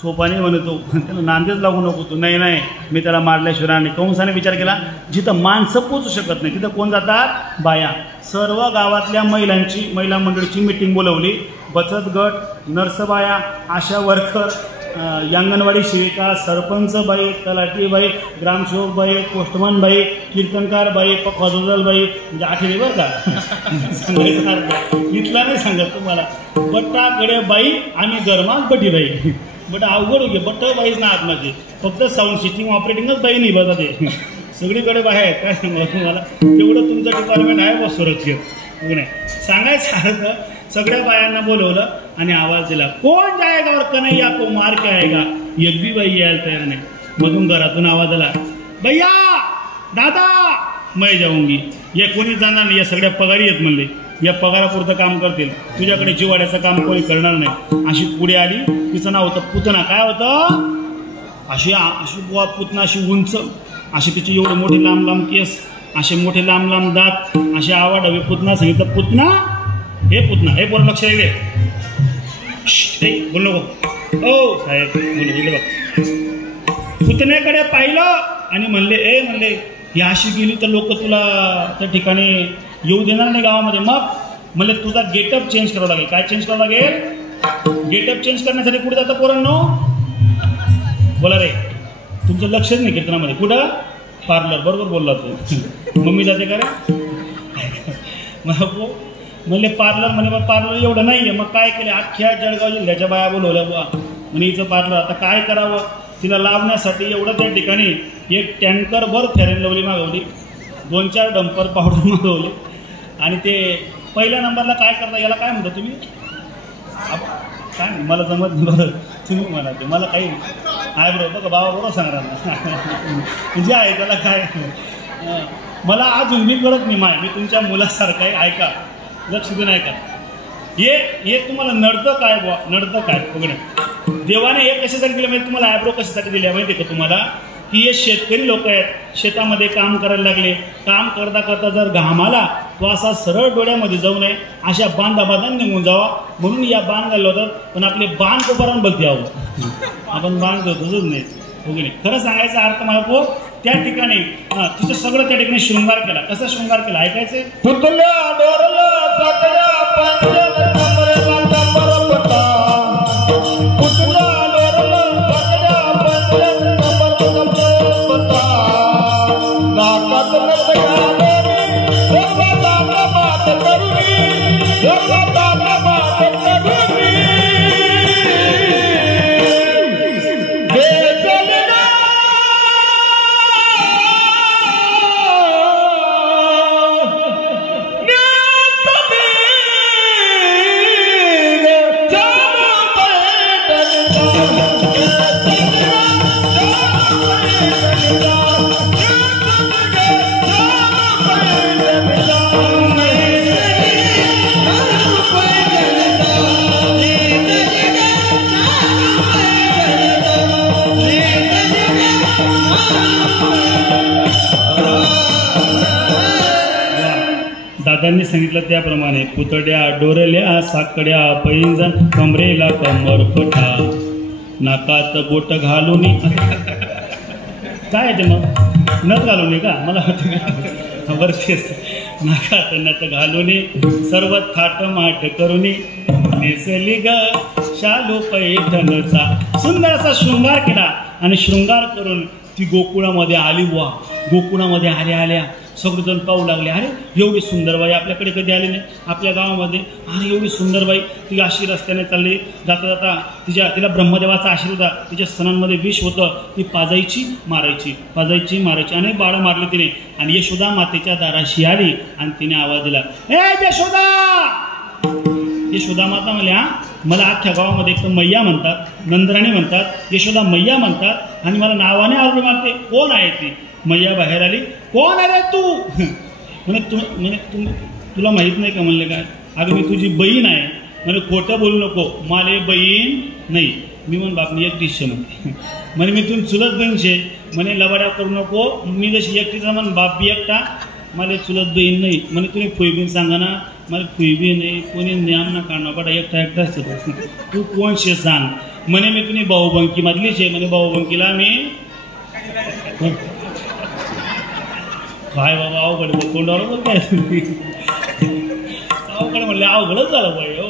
सोपाने म्हणतो त्याला नांदेच लागू नको तू. नाही नाही मी त्याला मारल्याशिवाय. आणि कंसाने विचार केला जिथं माणसं पोचू शकत नाही तिथं कोण जातात, बाया. सर्व गावातल्या महिला मंडळीची मीटिंग बोलवली. बचत गट, नर्सबाया, आशा वर्कर, अंगणवाडी सेविका, सरपंच बाई, तलाठी बाई, ग्रामसेवक बाई, पोस्टमन बाई, कीर्तनकार बाई, फजोदल बाई, म्हणजे आठवली बरं का सांगायचं इथला नाही सांगत तुम्हाला. बट्टाकडे बाई आणि गरमात बटी बाई. बट अवघड होते बट्ट बाईच ना आतमध्ये फक्त साऊंड सिस्टीम ऑपरेटिंगच बाई नाही बघा ते सगळीकडे बाहेर आहेत. काय सांगा तुम्हाला तेवढं तुमचं डिपार्टमेंट आहे बस सुरक्षित नाही. सांगायचं अर्थ सगळ्या बायांना बोलवलं आणि आवाज दिला, कोण जाएगा और कन्हैया को मार के आएगा. एक बी बाई यायला तयार नाही. मधून घरातून आवाज आला, भैया दादा मैं जाऊंगी. या कोणी जाणार नाही, या सगळ्या पगारी आहेत म्हणले, या पगारापुरतं काम करतील, तुझ्याकडे जिवाड्याचं काम कोणी करणार नाही. अशी पुढे आली, तिचं नाव होतं पुतना. काय होतं, अशी बुवा पुतना, अशी उंच, अशी तिची एवढे मोठे लांब लांब केस, असे मोठे लांब लांब दात, असे आवाड हवे. पुतना सांगितलं, पुतना हे पुतना हे पोरं लक्ष रे बोल नको ओ साहेब बोल बघ. पुतण्याकडे पाहिलं आणि म्हणले ही अशी गेली तर लोक तुला त्या ठिकाणी येऊ देणार नाही गावामध्ये. मग म्हणले तुझा गेटअप चेंज करावं लागेल. काय चेंज करावं लागेल, गेटअप चेंज करण्यासाठी कुठे जातं पोरांनो, बोला रे तुमचं लक्षच नाही कीर्तनामध्ये. कुठं, पार्लर. बरोबर बोलला तू. मम्मी जाते का रे म्हणले पार्लर. म्हणे पार्लर एवढं नाही आहे. मग काय केलं, अख्ख्या जळगाव जिल्ह्याच्या बाया बोलवल्या बुवा म्हणे हिचं पार्लर. आता काय करावं, तिला लावण्यासाठी एवढं त्या ठिकाणी एक टँकरभर फेअर अँड लवली मागवली, 2-4 डंपर पावडर मागवले. आणि ते पहिल्या नंबरला काय करता, याला काय म्हणता तुम्ही, काय नाही मला जमत नाही बरं तुम्ही म्हणा ते मला काही आयब्रो बघा बाबा बरोबर सांगणार ना जे आहे त्याला काय. मला अजून मी कळत नाही मी तुमच्या मुलासारखं आहे. ऐका लक्ष देऊन ऐका. हे तुम्हाला नडतं काय बुवा, नडतं काय बघणं. देवाने हे कशासाठी दिलं माहिती तुम्हाला, आयब्रो कशासाठी दिल्या माहिती का तुम्हाला, की हे शेतकरी लोक आहेत, शेतामध्ये काम करायला लागले, काम करता करता जर घाम आला तो असा सरळ डोळ्यामध्ये जाऊ नये, अशा बांधाबांधान निघून जावा म्हणून या बाण घालले होतात. पण आपले बाण कोपरान बघते आहोत आपण बाण करतोच नाही हो की नाही. खरं सांगायचा अर्थ मला त्या ठिकाणी तिचं सगळं त्या ठिकाणी शृंगार केला. कसा शृंगार केला ऐकायचंय. दादांनी सांगितलं त्याप्रमाणे पुतड्या डोरल्या साकड्या पैंजण कमरेला कमर पठा नाकात बोट घालून काय ते मग नथ घालून का मला वाटतं वरतीच नाकात नथ घालून सर्व थाट माठ करून नेसली ग शालू पैठणचा. सुंदर असा शृंगार केला आणि शृंगार करून ती गोकुळामध्ये आली बुवा. गोकुळामध्ये आल्या सगळेजण पाहू लागले, अरे एवढी सुंदर बाई आपल्याकडे कधी आली नाही आपल्या गावामध्ये. अरे एवढी सुंदर बाई, ती अशी रस्त्याने चालली जाता जाता तिला ब्रह्मदेवाचा आशीर्वाद, तिच्या सणांमध्ये विष होतं, ती पाजायची मारायची. अनेक बाळं मारली तिने आणि यशोदा मातेच्या दाराशी आली आणि तिने आवाज दिला, ए यशोदा. यशोदा माता म्हणल्या मला अख्ख्या गावामध्ये एक तर मैया म्हणतात, नंदराणी म्हणतात, यशोदा मैया म्हणतात आणि मला नावाने आरडी मारते. कोण आहे ती. मैया बाहेर आली, कोण आले तू. म्हणे तुला माहीत नाही का. म्हणले काय, अगं मी तुझी बहीण आहे. म्हणजे खोटं बोलू नको, माले बहीण नाही मी म्हण बापनी एकटीच शे म्हणे मी तुम्ही चुलत बहीण शे म्हणे लबाड्या करू नको मी जशी एकटीचा म्हण बाप बी एकटा मला चुलत बहीण नाही म्हणे तुम्ही फुईबीन सांगा ना मला फुईबी नाही कोणी ज्ञान ना काढणं पडा एकटाच तू कोण शे सांग म्हणे मी तुम्ही भाऊबंकी मधली शे म्हणे भाऊबंकीला मी काय बाबा अवघड कोंडावर बोल काय अवघड म्हणले अवघडच झालं बाई हो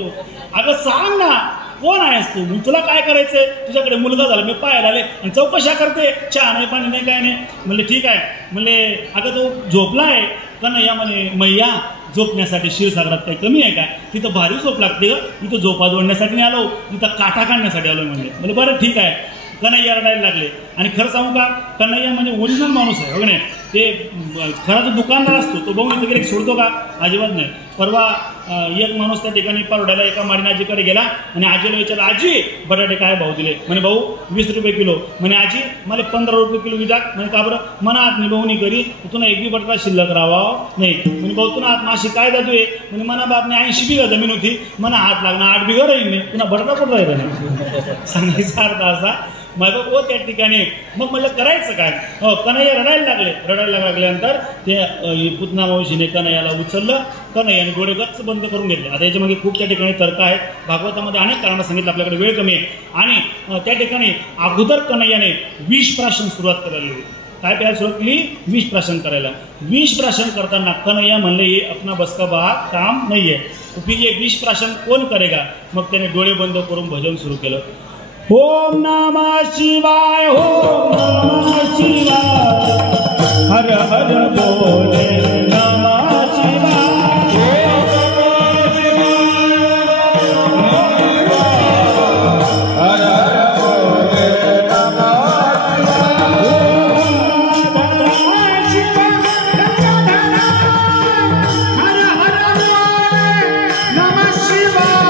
अगं सांग ना कोण आहेस तू तुला काय करायचंय तुझ्याकडे मुलगा झाला मी पाहायला आले आणि चौकशा करते चहा नाही पाणी नाही काय नाही म्हणले ठीक आहे म्हणले अगं तो झोपला आहे का नाही या म्हणे मैया झोपण्यासाठी क्षीरसागरात काही कमी आहे का तिथं भारी झोप लागते ग तिथं झोपा जोडण्यासाठी नाही आलो तिथं काटा काढण्यासाठी आलो म्हणजे बरं ठीक आहे कन्हैया रडायला लागले आणि खरं सांगू का कन्हैया म्हणजे ओरिजिनल माणूस आहे हो नाही ते खरा जो दुकानदार असतो तो बघून इथं गिऱ्हाईक सोडतो का अजिबात नाही परवा एक माणूस त्या ठिकाणी परवड्याला एका माडीने आजीकडे गेला आणि आजीला विचारलं आजी बटाटे काय भाव दिले म्हणे भाऊ 20 रुपये किलो म्हणे आजी मला 15 रुपये किलो विचार म्हणे का बरं मना आत निभावणी करी तुला एक बी बटाटा शिल्लक राहावा नाही म्हणे भाऊ तुला आत माशी काय जातोय म्हणे मना बापने 80 बिघा जमीन होती मना हात लागणार 8 बिघा राहील नाही पुन्हा बटाटा कुठं राहिला नाही सांगायचा अर्थ असा मग हो त्या ठिकाणी मग म्हटलं करायचं काय हो कन्हैया रडायला लागल्यानंतर ते पुतना मावशीने कन्हैयाला उचललं कन्हैयाने डोळे गच्च बंद करून घेतले आता याच्यामध्ये खूप त्या ठिकाणी तर्क आहेत भागवतामध्ये अनेक कारणं सांगितलं आपल्याकडे वेळ कमी आहे आणि त्या ठिकाणी अगोदर कन्हैयाने विष प्राशन सुरुवात करायला लागली काय प्यायला सुरुवात केली विष प्राशन करायला विष प्राशन करताना कन्हैया म्हणले हे अपना बस का बात काम नाहीये तो फिर ये विष प्राशन कोण करेगा मग त्याने डोळे बंद करून भजन सुरू केलं ओम नमः शिवाय ओम नमः शिवाय हर हर बोले नमः शिवाय हर हर बोले नमः शिवाय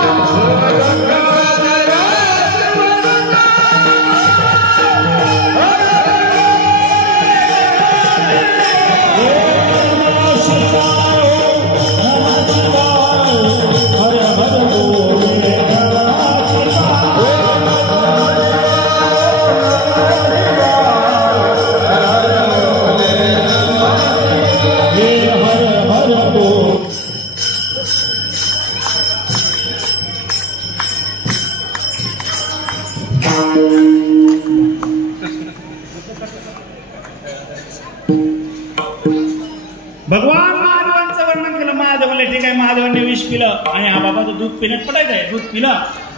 भगवान महादेवांचं वर्णन केलं महादेवाला ठीक आहे महादेवांनी विष पिलं आणि हा बाबाचं दूध पिण्यात पडायचं आहे दूध पिलं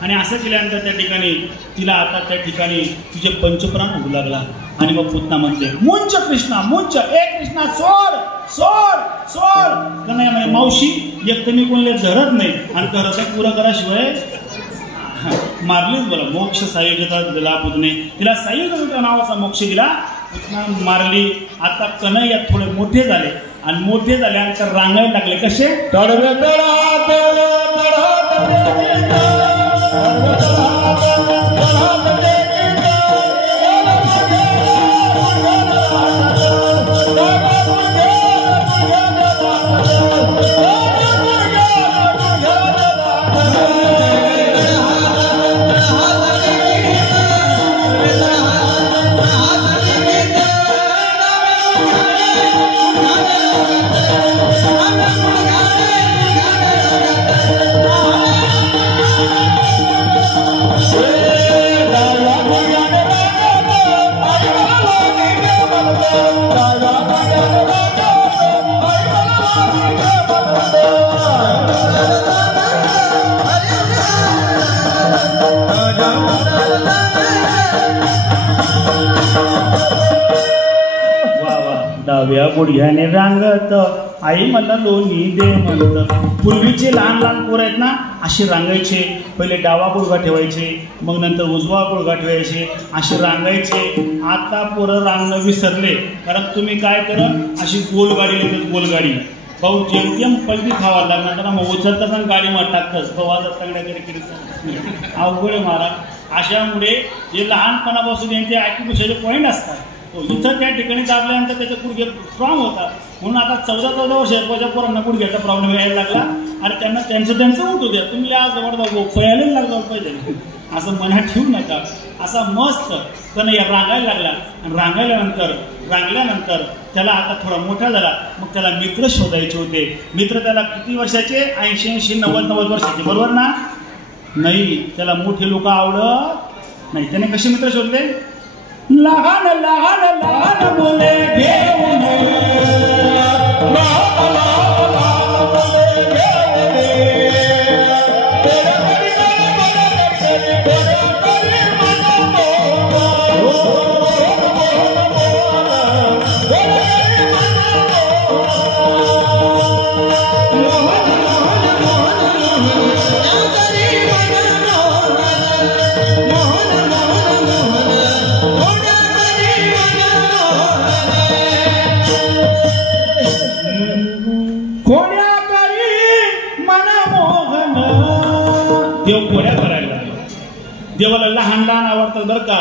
आणि असं केल्यानंतर त्या ठिकाणी तिला आता त्या ठिकाणी तिचे पंचप्राण होऊ लागला आणि मग पुतना म्हणते मुंच कृष्णा मुंच एक कृष्णा सोड सोड सोड कन्हैया म्हणे मावशी एक तर मी कोणले धरत नाही आणि घराचं पुरं कराशिवाय मारलीच बोला मोक्ष सायुज्यता दिला पुतने तिला सायुज्य नावाचा मोक्ष दिला पुतना मारली आता कन्हैया थोडे मोठे झाले आणि मोठे झाल्यानंतर रांगायला लागले कसे डाव्या गुडघ्याने रांगत आई मला लोणी दे म्हणत पूर्वीचे लहान लहान पोरं आहेत ना असे रांगायचे पहिले डावा गुडघा ठेवायचे मग नंतर उजवा गुडघा ठेवायचे असे रांगायचे आता पोरं रांगणं विसरले कारण तुम्ही काय करा अशी गोलगाडी येतात गोलगाडी भाऊ जेमतेम पलटी खावा लागणार मग उचलतात आणि गाडी मग टाकतात भावाचा तंगड्याकडे अवघड मारा अशामुळे जे लहानपणापासून यांचे ॲक्युपेशनचे पॉईंट असतात इथं त्या ठिकाणी दाबल्यानंतर त्याचे गुडघे स्ट्रॉंग होतात म्हणून आता 14-14 वर्षाच्या पोरांना गुडघ्याचा प्रॉब्लेम यायला लागला आणि त्यांना त्यांचं उठू द्या तुम्ही आज जवळ बघू पळायला लागला पाहिजे असं मनात ठेवू नका. असा मस्त कन्हैया रांगायला लागला आणि रांगल्यानंतर त्याला आता थोडा मोठा झाला. मग त्याला मित्र शोधायचे होते. मित्र त्याला किती वर्षाचे? 80, 90 वर्षाचे, बरोबर ना? नाही, त्याला मोठे लोक आवडत नाही. त्याने कसे मित्र शोधले? लहान लहान लहान मुले घेऊन, देवाला लहान लहान आवडतात बरं का.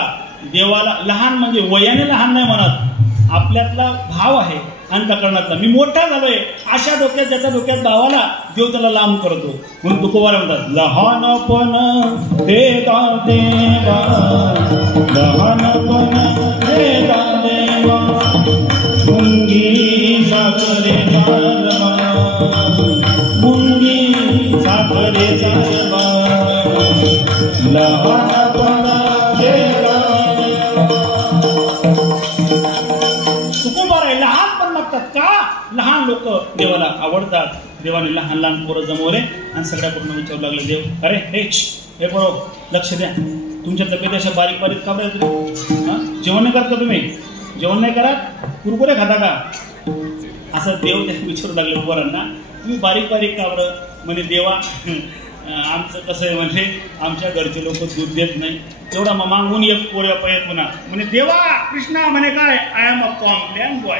देवाला लहान म्हणजे वयाने लहान नाही म्हणत, आपल्यातला भाव आहे अंतःकरणातला. मी मोठा झालोय अशा डोक्यात, ज्याच्या डोक्यात भावाला देव त्याला लांब करतो. म्हणून तुकोबाला म्हणतात लहानपण देवा देवा, लहानपण देवा देवा, मुंगी साखरे जालवा, मुंगी साखरे जालवा, लहानपण देवा देवा. तुकोबा लहानपण लागतात का? लहान लोक देवाला आवडतात. देवाने लहान लहान पोरं जमवले आणि सगळ्या पूर्ण विचारू लागले देव, अरे हे बरोबर लक्ष द्या, तुमच्या तब्येत अशा बारीक बारीक का बरं? जेवण नाही करत का तुम्ही? जेवण नाही करत? कुरकुरे खाता का? असं देव त्या विचारू लागले पोरांना, तुम्ही बारीक बारीक का बरं? म्हणजे देवा आमचं कसं आहे, म्हणजे आमच्या घरचे लोक दूध देत नाही, तेवढा मग मागून एक पोळ्या पयत म्हणा. म्हणजे देवा कृष्णा म्हणे काय, I am a Complan boy.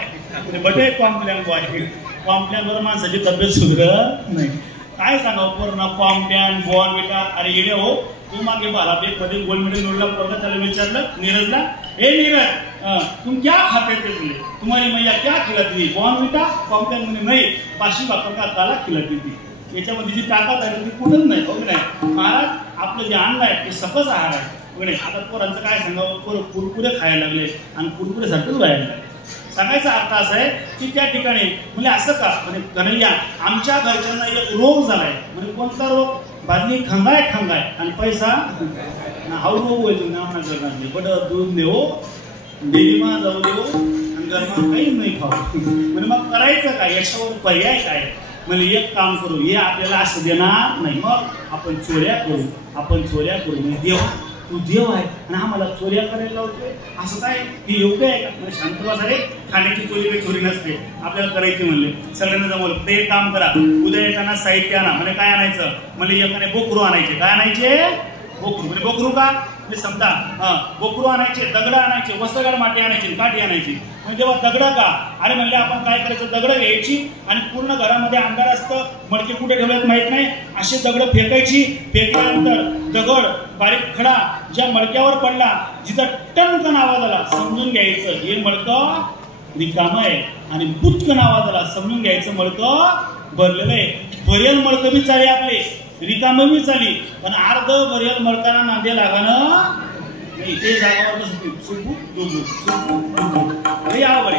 बटे कॉम्प्लेन बॉय. कॉम्प्लेनवर माणसाची तब्येत सुधरत नाही. काय सांगावं पोरांना, कॉम्प्लेन बॉर्नविटा. अरे येडे हो, तू मागे बालापेठ मध्ये गोल्ड मेडल मिळवला पोरगा, त्याला विचारलं नीरजला, हे नीरज तुम क्या खाते थे? बोले तुम्हारी मैया क्या खिलाती थी? बॉर्नविटा. कॉम्प्लेन म्हणे नाही, बाशी बापर का काला खिलाती थी. याच्यामध्ये जी ताकद आहे ती कुठंच नाही, हो नाही महाराज. आपलं जे अन्न आहे ते सकस आहार आहे, हो नाही. आता पोरांचं काय सांगावं, पोरं कुरकुरे खायला लागले आणि कुरकुरे सारखंच व्हायला लागले. सांगायचा अर्थ असा आहे की त्या ठिकाणी म्हणजे असं का, म्हणजे कन्हैया आमच्या घरच्यांना एक रोग झालाय. म्हणजे कोणता रोग? बादली खंगाय आणि पैसा हा रोग व्हायचो ना आपल्या घरातले. बट दूध नेहो, डेलीमा जाऊ देऊ आणि घरमा काहीच नाही खाऊ. म्हणजे मग करायचं काय? याच्यावर पर्याय काय? म्हणजे एक काम करू, हे आपल्याला असं देणार नाही, मग आपण चोऱ्या करू. म्हणजे देव, तू देव आहे आणि आम्हाला चोऱ्या करायला लावतोय, असं काय? हे योग्य आहे का? म्हणजे शांत बसा रे, खाण्याची चोरी काही चोरी नसते, आपल्याला करायची म्हणले. सगळ्यांना जमवलं, ते एक काम करा, उद्या येताना साहित्य आणा. म्हणजे काय आणायचं? म्हणजे एकाने बोकरू आणायचे. काय आणायचे? बोकरू. म्हणजे बोकरू का? म्हणजे समजा बोकरू आणायचे, दगड आणायचे, वस्त्रगाड माती आणायची, काठी आणायची. म्हणजे तेव्हा दगड का? अरे म्हणले आपण काय करायचं, दगड घ्यायची आणि पूर्ण घरामध्ये अंधार असतं, मडके कुठे ठेवलेत माहित नाही, असे दगड फेकायची. फेकल्यानंतर दगड बारीक खडा ज्या मडक्यावर पडला, जिथं टणकन आवाज आला समजून घ्यायचं हे मडकं रिकामं आहे, आणि पुटकन आवाज आला समजून घ्यायचं मडकं भरलेलं आहे. भरेल मडकं बी चाले आपले, रिकामं बी चाली, पण अर्ध भरेल मडकांना नांदे लागानं नाही. ते जागावर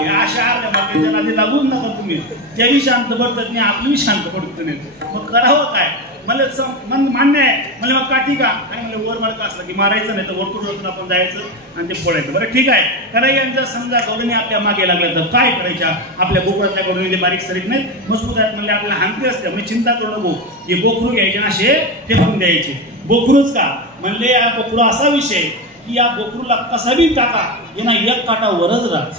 अशा अर्ध्या मडक्याच्या नांदे लागून नका तुम्ही. त्याही शांत पडतात नाही, आपली शांत पडत नाही. मग करावं काय? मला मान्य आहे. मला मग काठी का? आणि मला वर मडका असला की मारायचं, नाही तर वरतून आपण जायचं आणि ते फोडायचं. बरं ठीक आहे. कन्हैया समजा गवडीने आपल्या मागे लागल्या तर काय करायच्या? आपल्या बोकडातल्या गवडीने ते बारीक सरीक नाही, मजबूत आहेत म्हणले, आपल्याला हानते असते. म्हणजे चिंता करू नको, हे बोकरू घ्यायचे ना, असे फेकून द्यायचे. बोकरूच का? म्हणले या बोकरू असा विषय की या बोकरूला कसा बी टाका, हे ना एक काटा वरच राहत.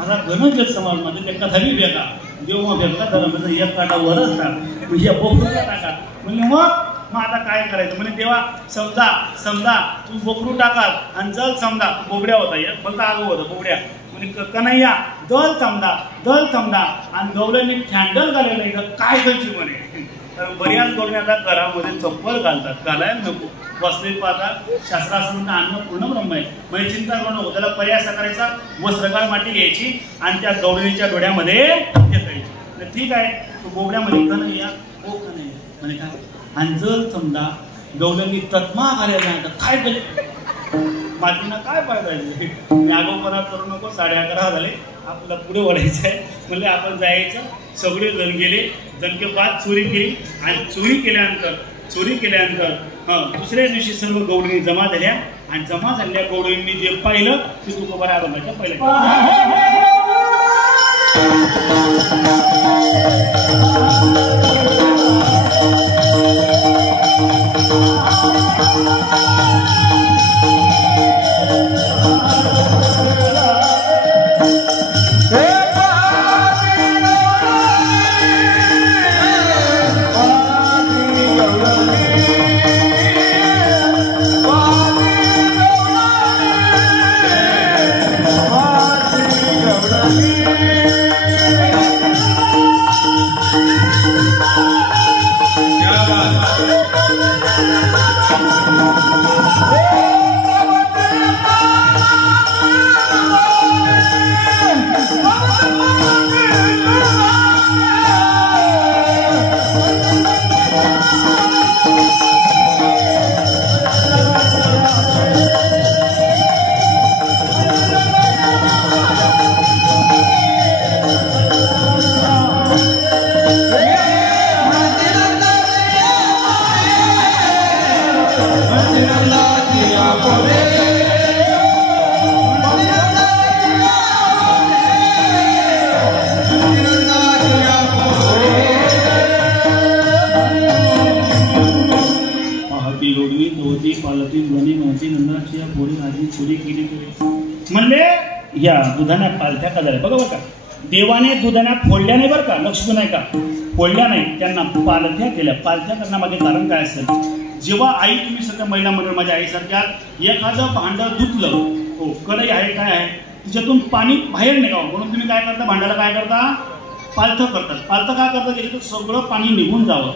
आता घनच समाजमध्ये ते कथा बी फेका, देव फेका तर एक काटा वरच टाक, म्हणजे बोकरूला टाका. म्हणजे मग आता काय करायचं? म्हणजे तेव्हा समजा तू बोकरू टाकाल आणि जल समजा बोबड्या होता, फक्त आगो होता बोबड्या. म्हणजे कन्हैया दल थमदा आणि गवळ्यांनी कॅन्डल घालायला काय करायची म्हणे. तर बऱ्याच गवळ्याला घरामध्ये चप्पल घालतात, घालायला नको. वास्तविक पाहता शास्त्रासंबंध अन्न पूर्ण ब्रह्म आहे. म्हणजे चिंता करू नको, त्याला पर्याय असा करायचा, वस्त्रगाळ माती घ्यायची आणि त्या गवळीच्या डोळ्यामध्ये फेकायची. ठीक आहे, तो बोबड्यामध्ये कन्हैया हो कन्हैया म्हणे काय, आणि जल समजा गवल्यांनी तत्मा घालायला काय केलं मातीनं काय पाहिजे नागोपणा करू नको 11:30 झाले आपल्याला पुढे वळायचं आहे म्हणजे आपण जायचं. सगळे जण गेले जनके बाद चोरी केली आणि चोरी केल्यानंतर दुसऱ्या दिवशी सर्व गवळणी जमा झाल्या आणि जमा झालेल्या गवळींनी जे पाहिलं ते तुकोबा बनवायच्या पहिल्या म्हणले या दुधाने पालथ्या का झाल्या बघा बघा देवाने दुधाने फोडल्या नाही बरं का लक्ष्मी नाही का फोडल्या नाही त्यांना पालथ्या केल्या. पालथ्या करण्यामागे कारण काय असेल जेव्हा आई तुम्ही सगळ्या महिला मंडळ माझ्या आईसारख्या एखादं भांडं धुतलं हो कढई आहे काय आहे तिच्यातून पाणी बाहेर निघावं म्हणून तुम्ही काय करता भांड्याला काय करता पालथं करतात. पालथं काय करतात त्याच्यातून सगळं पाणी निघून जावं.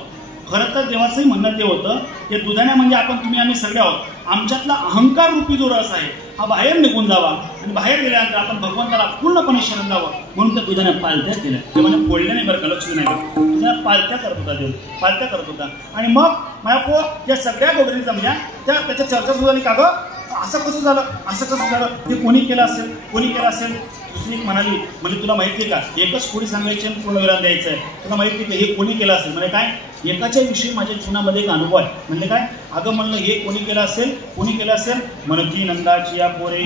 खरं तर देवाचंही म्हणणं ते होतं की दुधाने म्हणजे आपण तुम्ही आम्ही सगळे आहोत आमच्यातला अहंकार रूपी जो रस आहे हा बाहेर निघून जावा आणि बाहेर गेल्यानंतर आपण भगवंताला पूर्णपणे शरण जावं म्हणून त्या दुधाने पालथ्या केल्या. ते म्हणजे फोडल्या नाही बरं का लक्ष्मी नाही का दुधाने पालथ्या करत होता देव पालथ्या करत होता. आणि मग माझ्या या सगळ्या गोगरी जमल्या त्याच्या चर्चा सुद्धा नाही का गं असं कसं झालं ते कोणी केलं असेल दुसरी म्हणाली म्हणजे तुला माहिती आहे का एकच कोणी सांगायचे आणि पूर्ण विराम द्यायचं आहे तुला माहिती आहे का हे कोणी केलं असेल म्हणजे काय एकाच्या विषयी माझ्या जीवनामध्ये एक अनुभव आहे म्हणजे काय अगं म्हणलं हे कोणी केलं असेल म्हणती नंदाची या पोरे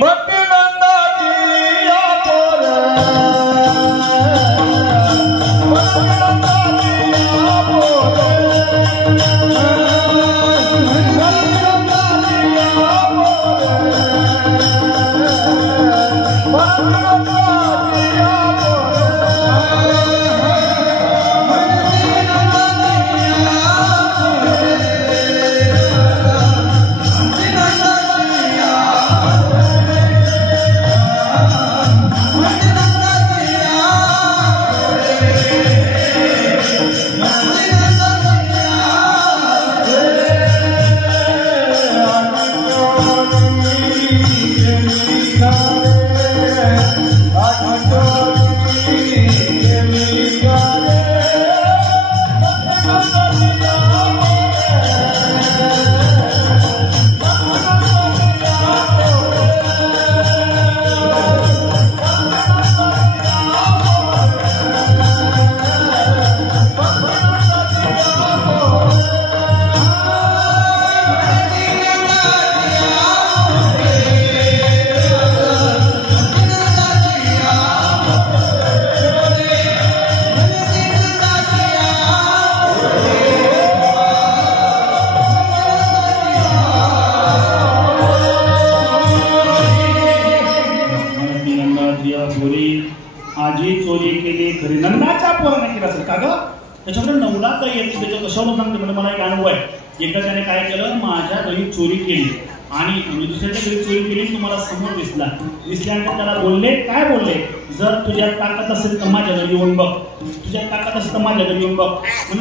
त्याच्यामध्ये नवला काही येते त्याच्या कशावर सांगते म्हणजे मला एक अनुभव आहे. एकदा त्याने काय केलं माझ्या घरी चोरी केली आणि दुसऱ्याच्या घरी चोरी केली तुम्हाला समोर दिसल्यानंतर त्याला बोलले काय बोलले जर तुझ्या ताकद असेल तर माझ्या घरी येऊन बघ म्हणजे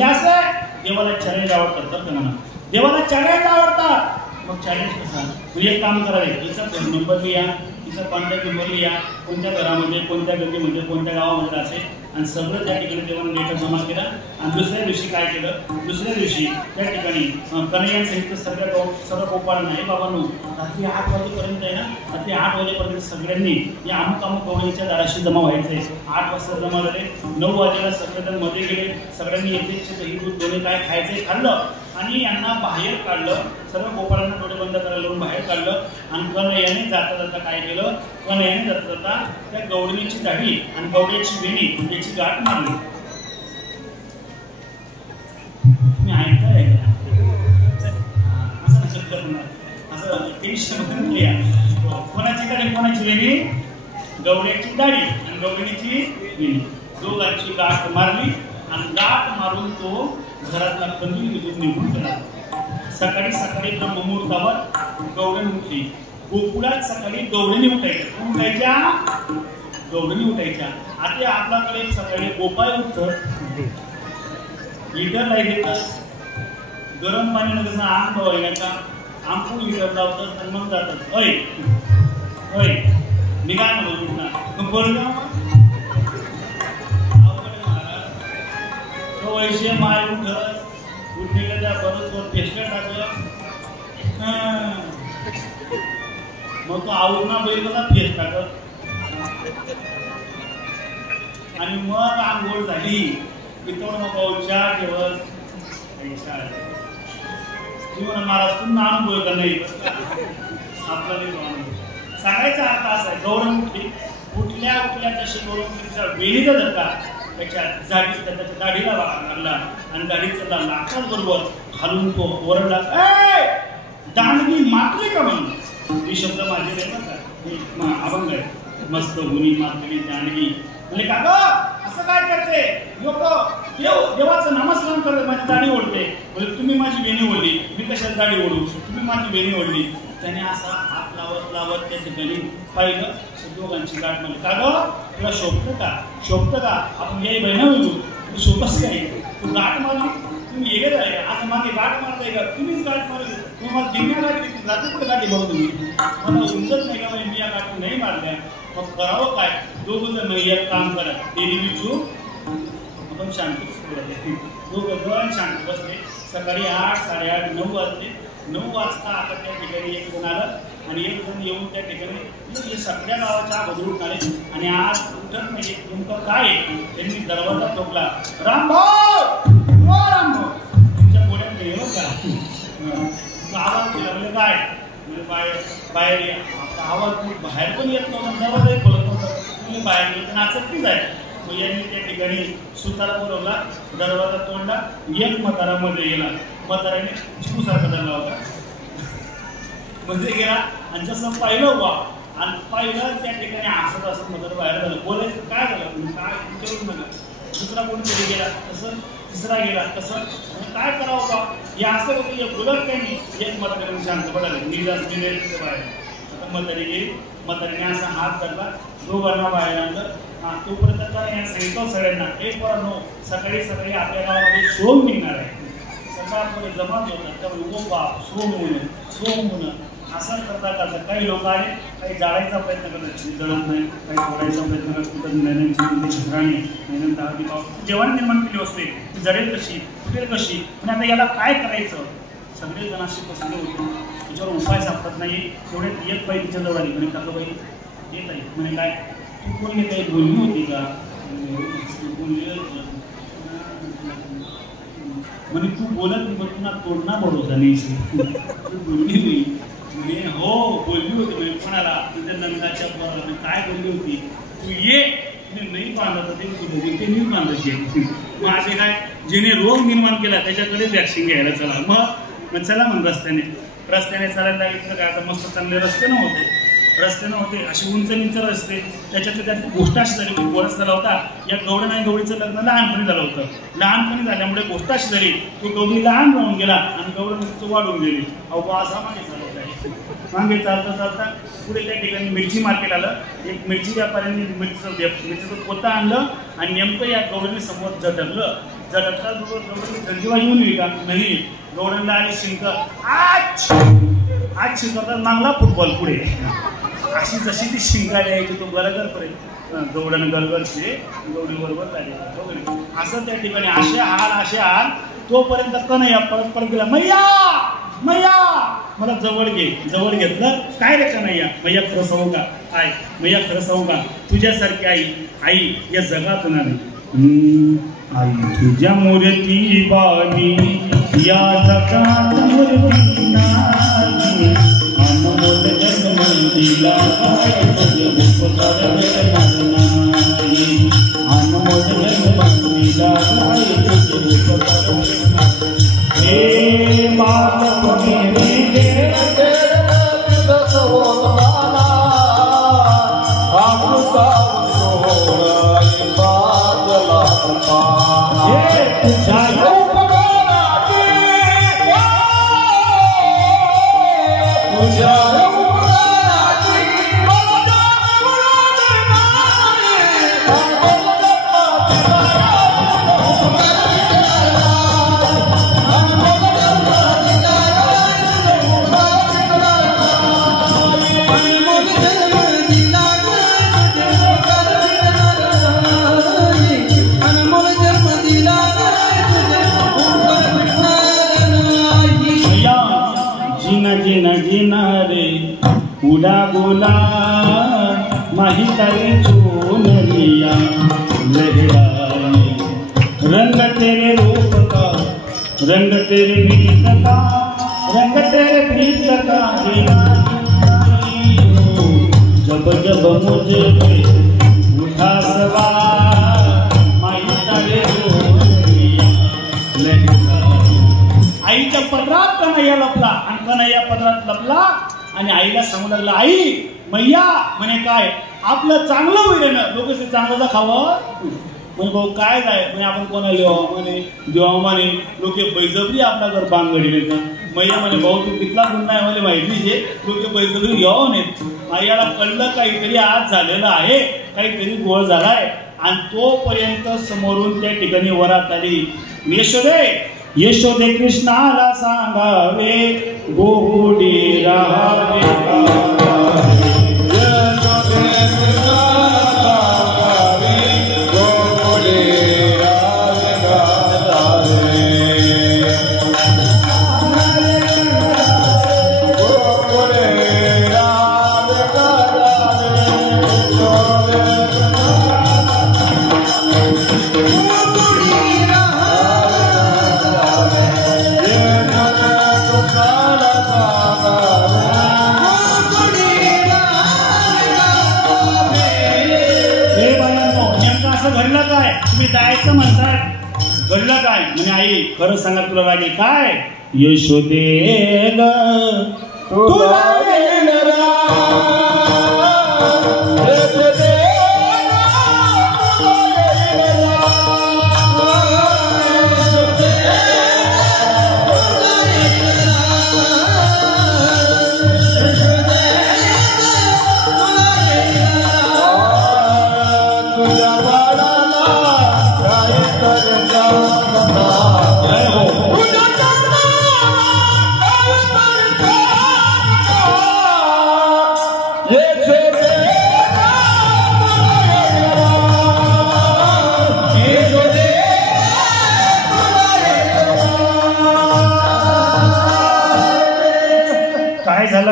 असं देवाला चॅलेंज आवडतात तर त्यांना देवाला चॅलेंज आवडतात. मग चॅलेंज कसा म्हणजे एक काम करावे याचा नंबर लिहा तिचा कॉन्टॅक्ट नंबर लिहा, कोणत्या घरामध्ये, कोणत्या गल्लीमध्ये, कोणत्या गावामध्ये असेल, आणि सगळं त्या ठिकाणी देवाने डेटा जमा केला. आणि दुसऱ्या दिवशी काय केलं, दुसऱ्या दिवशी त्या ठिकाणी कन्हैयांसहित सर्व गोपाळांना, हे बाबांनो रात्री 8 वाजेपर्यंत आहे ना, रात्री 8 वाजेपर्यंत सगळ्यांनी या अमुक गवळीच्या दाराशी जमा व्हायचं आहे. 8 वाजता जमा झाले, 9 वाजेला सगळेजण मध्ये गेले, सगळ्यांनी एक दही दूध दोन्ही काय खायचे खाल्लं आणि यांना बाहेर काढलं. सर्व गोपाळांना डोळे बंद करायला लावून बाहेर काढलं. आणि कन्हैयाने जाता जाता काय केलं, कन्हैयाने जाता जाता त्या गवळणीची दाढी आणि गवळ्याची वेणी याची गाठ मारली. तुम्ही ऐकताय का? असं नसेल करणार, असं टेन्शन या कोणाची दाढी कोणाची वेणी, गवळ्याची दाढी आणि गवळणीची वेणी, दोघांची गाठ मारली. आणि गाठ मारून तो घरातला कंदील विद्युत निघून गेला. सकाळी सकाळी ब्रह्ममुहूर्तावर गवळण उठली. गोकुळात सकाळी गवळणी उठायच्या, गवळणी उठायच्या. आता आपल्याकडे सकाळी गोपाळ उठत, हिटर लाईट गरम पाण्यानं कसं आंग धुवायला आंघोळ हिटर लावतात आणि मग जातात. ऐ ऐ मी काय म्हणतो उठणार बरं वैसे माय उठत उठलेल्या त्या बरोबर पेस्ट टाकलं. मग तो आवडना बैल बघा फेस टाकत आणि मग आंघोळ झाली की तो मग 4 दिवस जीवन महाराज तुम्ही अनुभव का नाही आपला सांगायचा अर्थ असा आहे. गौरव उठल्या तशी गौरव वेळीचा धक्का त्याच्या त्याच्या दाढीला लागला आणि दाढीचा लाखाच बरोबर घालून तो ओरडला, दांडगी मारली का म्हणून. हे शब्द माझे नाही का, अभंग आहे. मस्त गुणी मारलेली दांडगी म्हणजे का ग असं काय करते लोक, देवाचं नामस्मरण करते, माझी दाढी ओढते. म्हणजे तुम्ही माझी वेणी ओढली, मी कशाला दाढी ओढू, तुम्ही माझी वेणी ओढली. त्याने असा हात लावत त्या ठिकाणी पाहिलं, दोघांची गाठ मारली. का ग तुला शोभतं का आपण याही बहिणा होऊ, तू शोभस काय, तू गाठ मारली, तुम्ही येगे आहे आज मागे गाठ मारताय का, तुम्हीच गाठ मारली, तुम्हाला दिव्या गाठी जाते कुठे गाठी बघ तुम्ही, मला समजत नाही का मी या गाठी नाही मारल्या. मग करावं काय, दोघं जण एक काम करा, तेरी विचू आपण शांत दोघं जण शांत बसले. सकाळी 8, 8:30, 9 वाजले. 9 वाजता आता त्या ठिकाणी एक जण आलं आणि एक जण येऊन त्या ठिकाणी सगळ्या गावाच्या अगोदर आले. आणि आज उठत नाही नेमकं काय, त्यांनी दरवाजा ठोकला. रामभाऊ तुमच्या गोड्यात गेलो का आवाज केला, म्हणजे काय म्हणजे बाहेर या. आवाज बाहेर पण येत नव्हता, दरवाजाही बोलत नव्हता, म्हणजे बाहेर गेलं नाचत की जाय. मग यांनी त्या ठिकाणी सुतारा बोलवला, दरवाजा तोडला, एक म्हातारामध्ये गेला. म्हाताराने चिकूसारखा झाला होता म्हणजे गेला आणि जसं पाहिलं वा आणि पाहिलं त्या ठिकाणी असत म्हातारा बाहेर झालं. बोलायचं काय झालं, काय विचारून नका. दुसरा कोणीतरी गेला तसं, तिसरा गेला तसं, काय करावं बा हे असं होतं. एक बोलत काही नाही, एक म्हाताऱ्याने शांत पडायला मी जास्त मी बाहेर. आता म्हातारी गेली, म्हातारीने असा हात धरला, दोघांना बाहेर आणलं. तोपर्यंत काय सांगितलं सगळ्यांना, एक वर नो सकाळी सकाळी आपल्या गावामध्ये सोम निघणार आहे. सकाळमध्ये जमात होतात, त्यामुळे ओ बाप सोम म्हणून असं करता करता काही लोक आले, काही जाळायचा प्रयत्न करतात, जळत नाही, काही फोडायचा प्रयत्न करतात. कुठं नैनांची राणी नैनंत आधी पाव जेवण निर्माण केली असते, ती जडेल कशी, फुटेल कशी, पण आता याला काय करायचं. सगळे जण अशी पसंत होते, त्याच्यावर उपाय सापडत नाही. तेवढ्यात एक बाई तिच्या जवळ आली, म्हणजे काका बाई येत आहे म्हणे काय तू कोणी काही बोलली होती का, म्हणे तू बोलत नाही, पण तुला तोडणार भरोसा नाही, तू बोलली नाही म्हणे. हो बोलली होती म्हणे, कोणाला तुझ्या नंदाच्या पोराला काय बोलली होती, तू ये नाही बांधत ते नाही बांधायचे. माझे काय जेणे रोग निर्माण केला त्याच्याकडे वॅक्सिन घ्यायला चला. मग चला मग रस्त्याने चालायला लागलं काय, आता मस्त चांगले रस्ते नव्हते, असे उंच नीच रस्ते. त्याच्यातल्या त्यात गोष्ट अशी झाली, बरंच झाला होता. या गवळण आणि गवळीचं लग्न लहानपणी झालं होतं. लहानपणी झाल्यामुळे गोष्ट अशी झाली, तो गवळी लहान राहून गेला आणि गवळण वाढून गेली. अहो असा मागे चालत आहे. मागे चालता पुढे त्या ठिकाणी मिरची मार्केट आलं. एक मिरची व्यापाऱ्यांनी मिरचीचं पोतं आणलं आणि नेमकं या गवळणी समोर झटकता गवळणी थंडीवा येऊन येईल का नाही. गवळणला आली शिंक, आज शिंकवतात मागला फुटबॉल पुढे अशी जशी ती शिंगायला यायची तो गरगरपर्यंत गौडन गरगरचे गौडी बरोबर लागले असं त्या ठिकाणी असे हाल तोपर्यंत कन्हैया परत गेला मैया मैया मला जवळ जवळ घेतलं काय रे कन्हैया मैया खरं सांगू का आई मैया खरं सांगू का तुझ्यासारखी आई या जगात नाही आई तुझ्या मूर्ती बानी या जगात मूर्ती नाही अनमोल जन्मदिला अनमोल जन्मदिला हे मात उड़ा गोला माहितारी चोनरिया लहराए रंग तेरे रूप का रंग तेरे प्रीत का रंग तेरे प्रीत का जब जब मुझे उठा सवार माहितारी चोनरिया लहराए आईच्या पदरात कन्हैया लपला आणि कन्हैया पदरात लपला आणि आईला सांगू लागला आई मैया म्हणे काय आपलं चांगलं होईल ना लोक चांगलं खावं म्हणे भाऊ काय जाय म्हणे आपण कोणाला लिहावं म्हणे जेव्हा म्हणे लोक बैजबरी आपला घर बांगडी देतात मैया म्हणे भाऊ तू कितला गुण नाही मला माहिती आहे लोक बैजबरी घ्यावं नाहीत मैयाला कळलं काहीतरी आज झालेलं आहे काहीतरी गोळ झालाय आणि तोपर्यंत समोरून त्या ठिकाणी वरात आली यशोदे कृष्णाला सांगावे गोडी राहावे जायचं म्हणतात घडलं काय म्हणजे आई खरं सांगा तुला लागेल काय यशोदे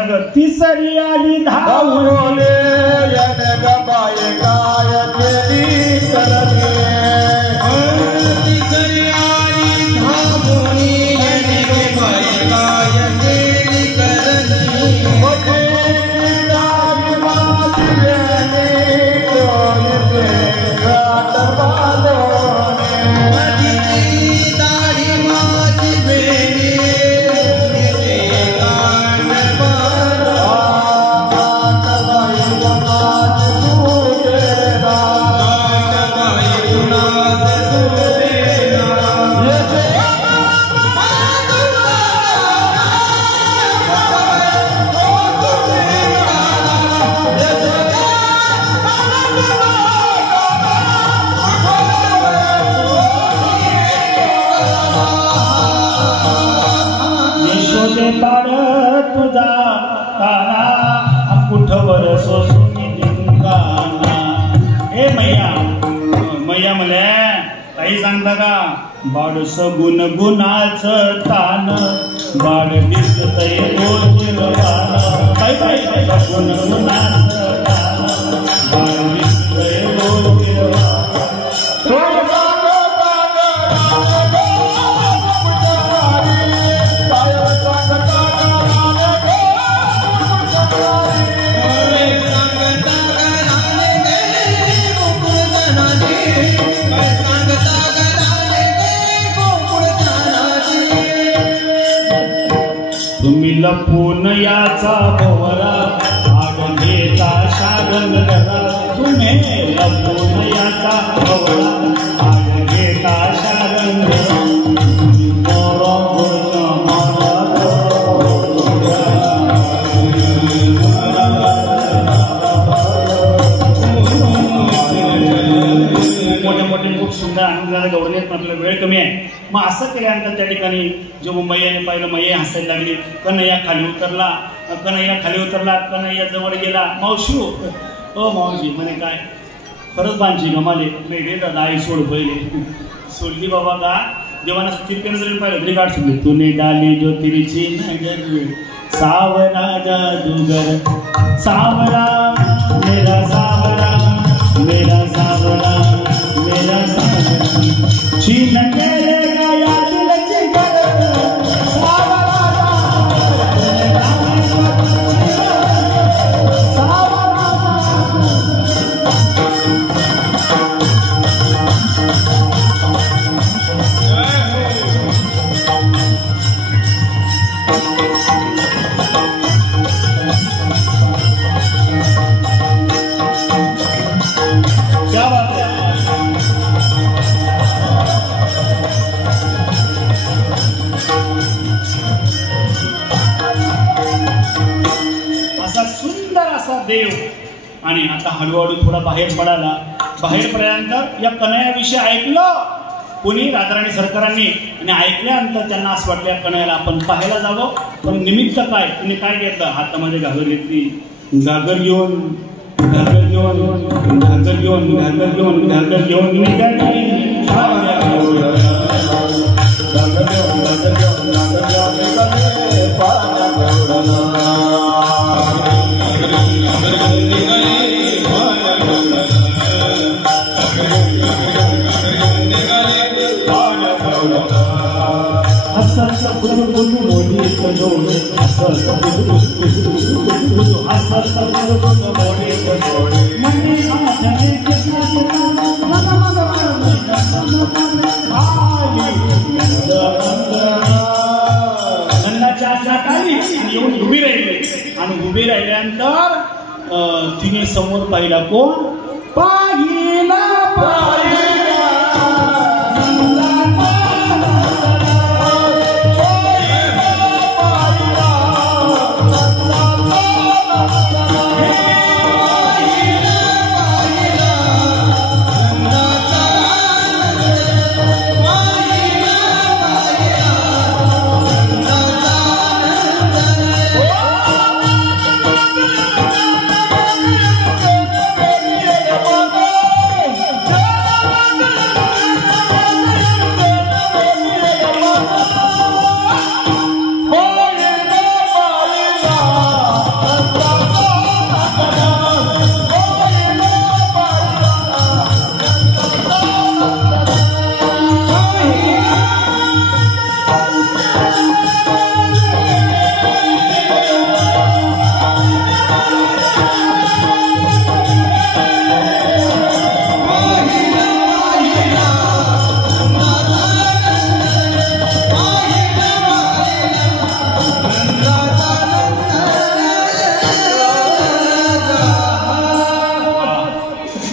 ग तिसरी आली धावले बाय काय केली करले तिसरी आली धावली बाय काय केली करले तुझा ताना कुठवर मैया मले काही सांगता का बाडस गुणगुणाच तान बाड दिसतय गोचिरवान काय काय गुणगुणाच तान बाड दिसतय गोचिरवान तुम्ही लपून याचा भोवरा आगंधेचा शागन करा तुम्ही लपून याचा भोवरा आगंधेचा शागन करा खूप सुंदर आनंदाला गौरवण्यात आपला वेळ कमी आहे. मग असं केल्यानंतर त्या ठिकाणी जेव्हा मैयाने पाहिलं मैया हसायला लागली. कन्हैया खाली उतरला कन्हैया जवळ गेला. मावशी ओ मावशी म्हणे काय खरंच बांधची गमाले मेरे दादा आई सोड पहिले सोडली बाबा का देवाना तिरक्यानं जरी पाहिलं तरी काढ सुटली तूने डाली जो तिरची नजर सावरा जादूगर सावरा मेरा सावरा मेरा सावरा मेरा सावरा छीन के ले गया दिल जिगर सावरा क्या बात है. असा सुंदर असा देव आणि आता हळूहळू थोडा बाहेर पडाला. बाहेर पडल्यानंतर या कन्हैयाविषयी ऐकलं कोणी राजाराणी सरकारांनी आणि ऐकल्यानंतर त्यांना असं वाटलं या कन्हैयाला आपण पाहायला जावं. पण निमित्त काय तिने काय घेतलं हातामध्ये घागर घेतली. घागर घेऊन निघाली. येऊन उभी राहिली आणि उभी राहिल्यानंतर तिने समोर पाहिला कोण पाहिला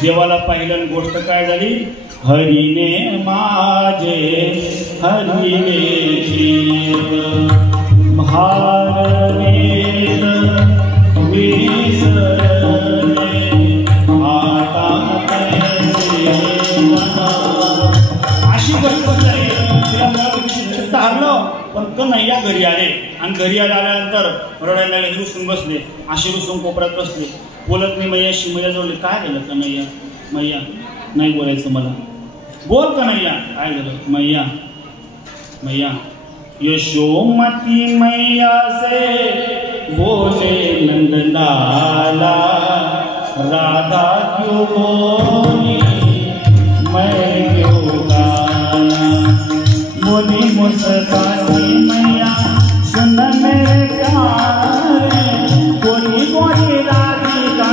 देवाला पाहिलं गोष्ट काय झाली. हरीने माझे हरीने जीव भारवेद विसरले आता अशी गोष्ट झाली. तिला हरलो पण कन्हैया घरी आले आणि घरी आल्यानंतर रडायला लागले. रुसून बसले. अशी रुसून कोपऱ्यात बसले. बोलत नाही मैयाशी. मैया जोडले काय झालं कन्हैया. मैया नाही बोलायचं मला बोल कन्हैया काय झालं. मैया मैया यशोमती मैया से बोले नंदलाला राधा क्यों बोली मैं क्यों गाना. बोली मुस्काती मैया सुन मेरे प्यारे बोली बोली राधिका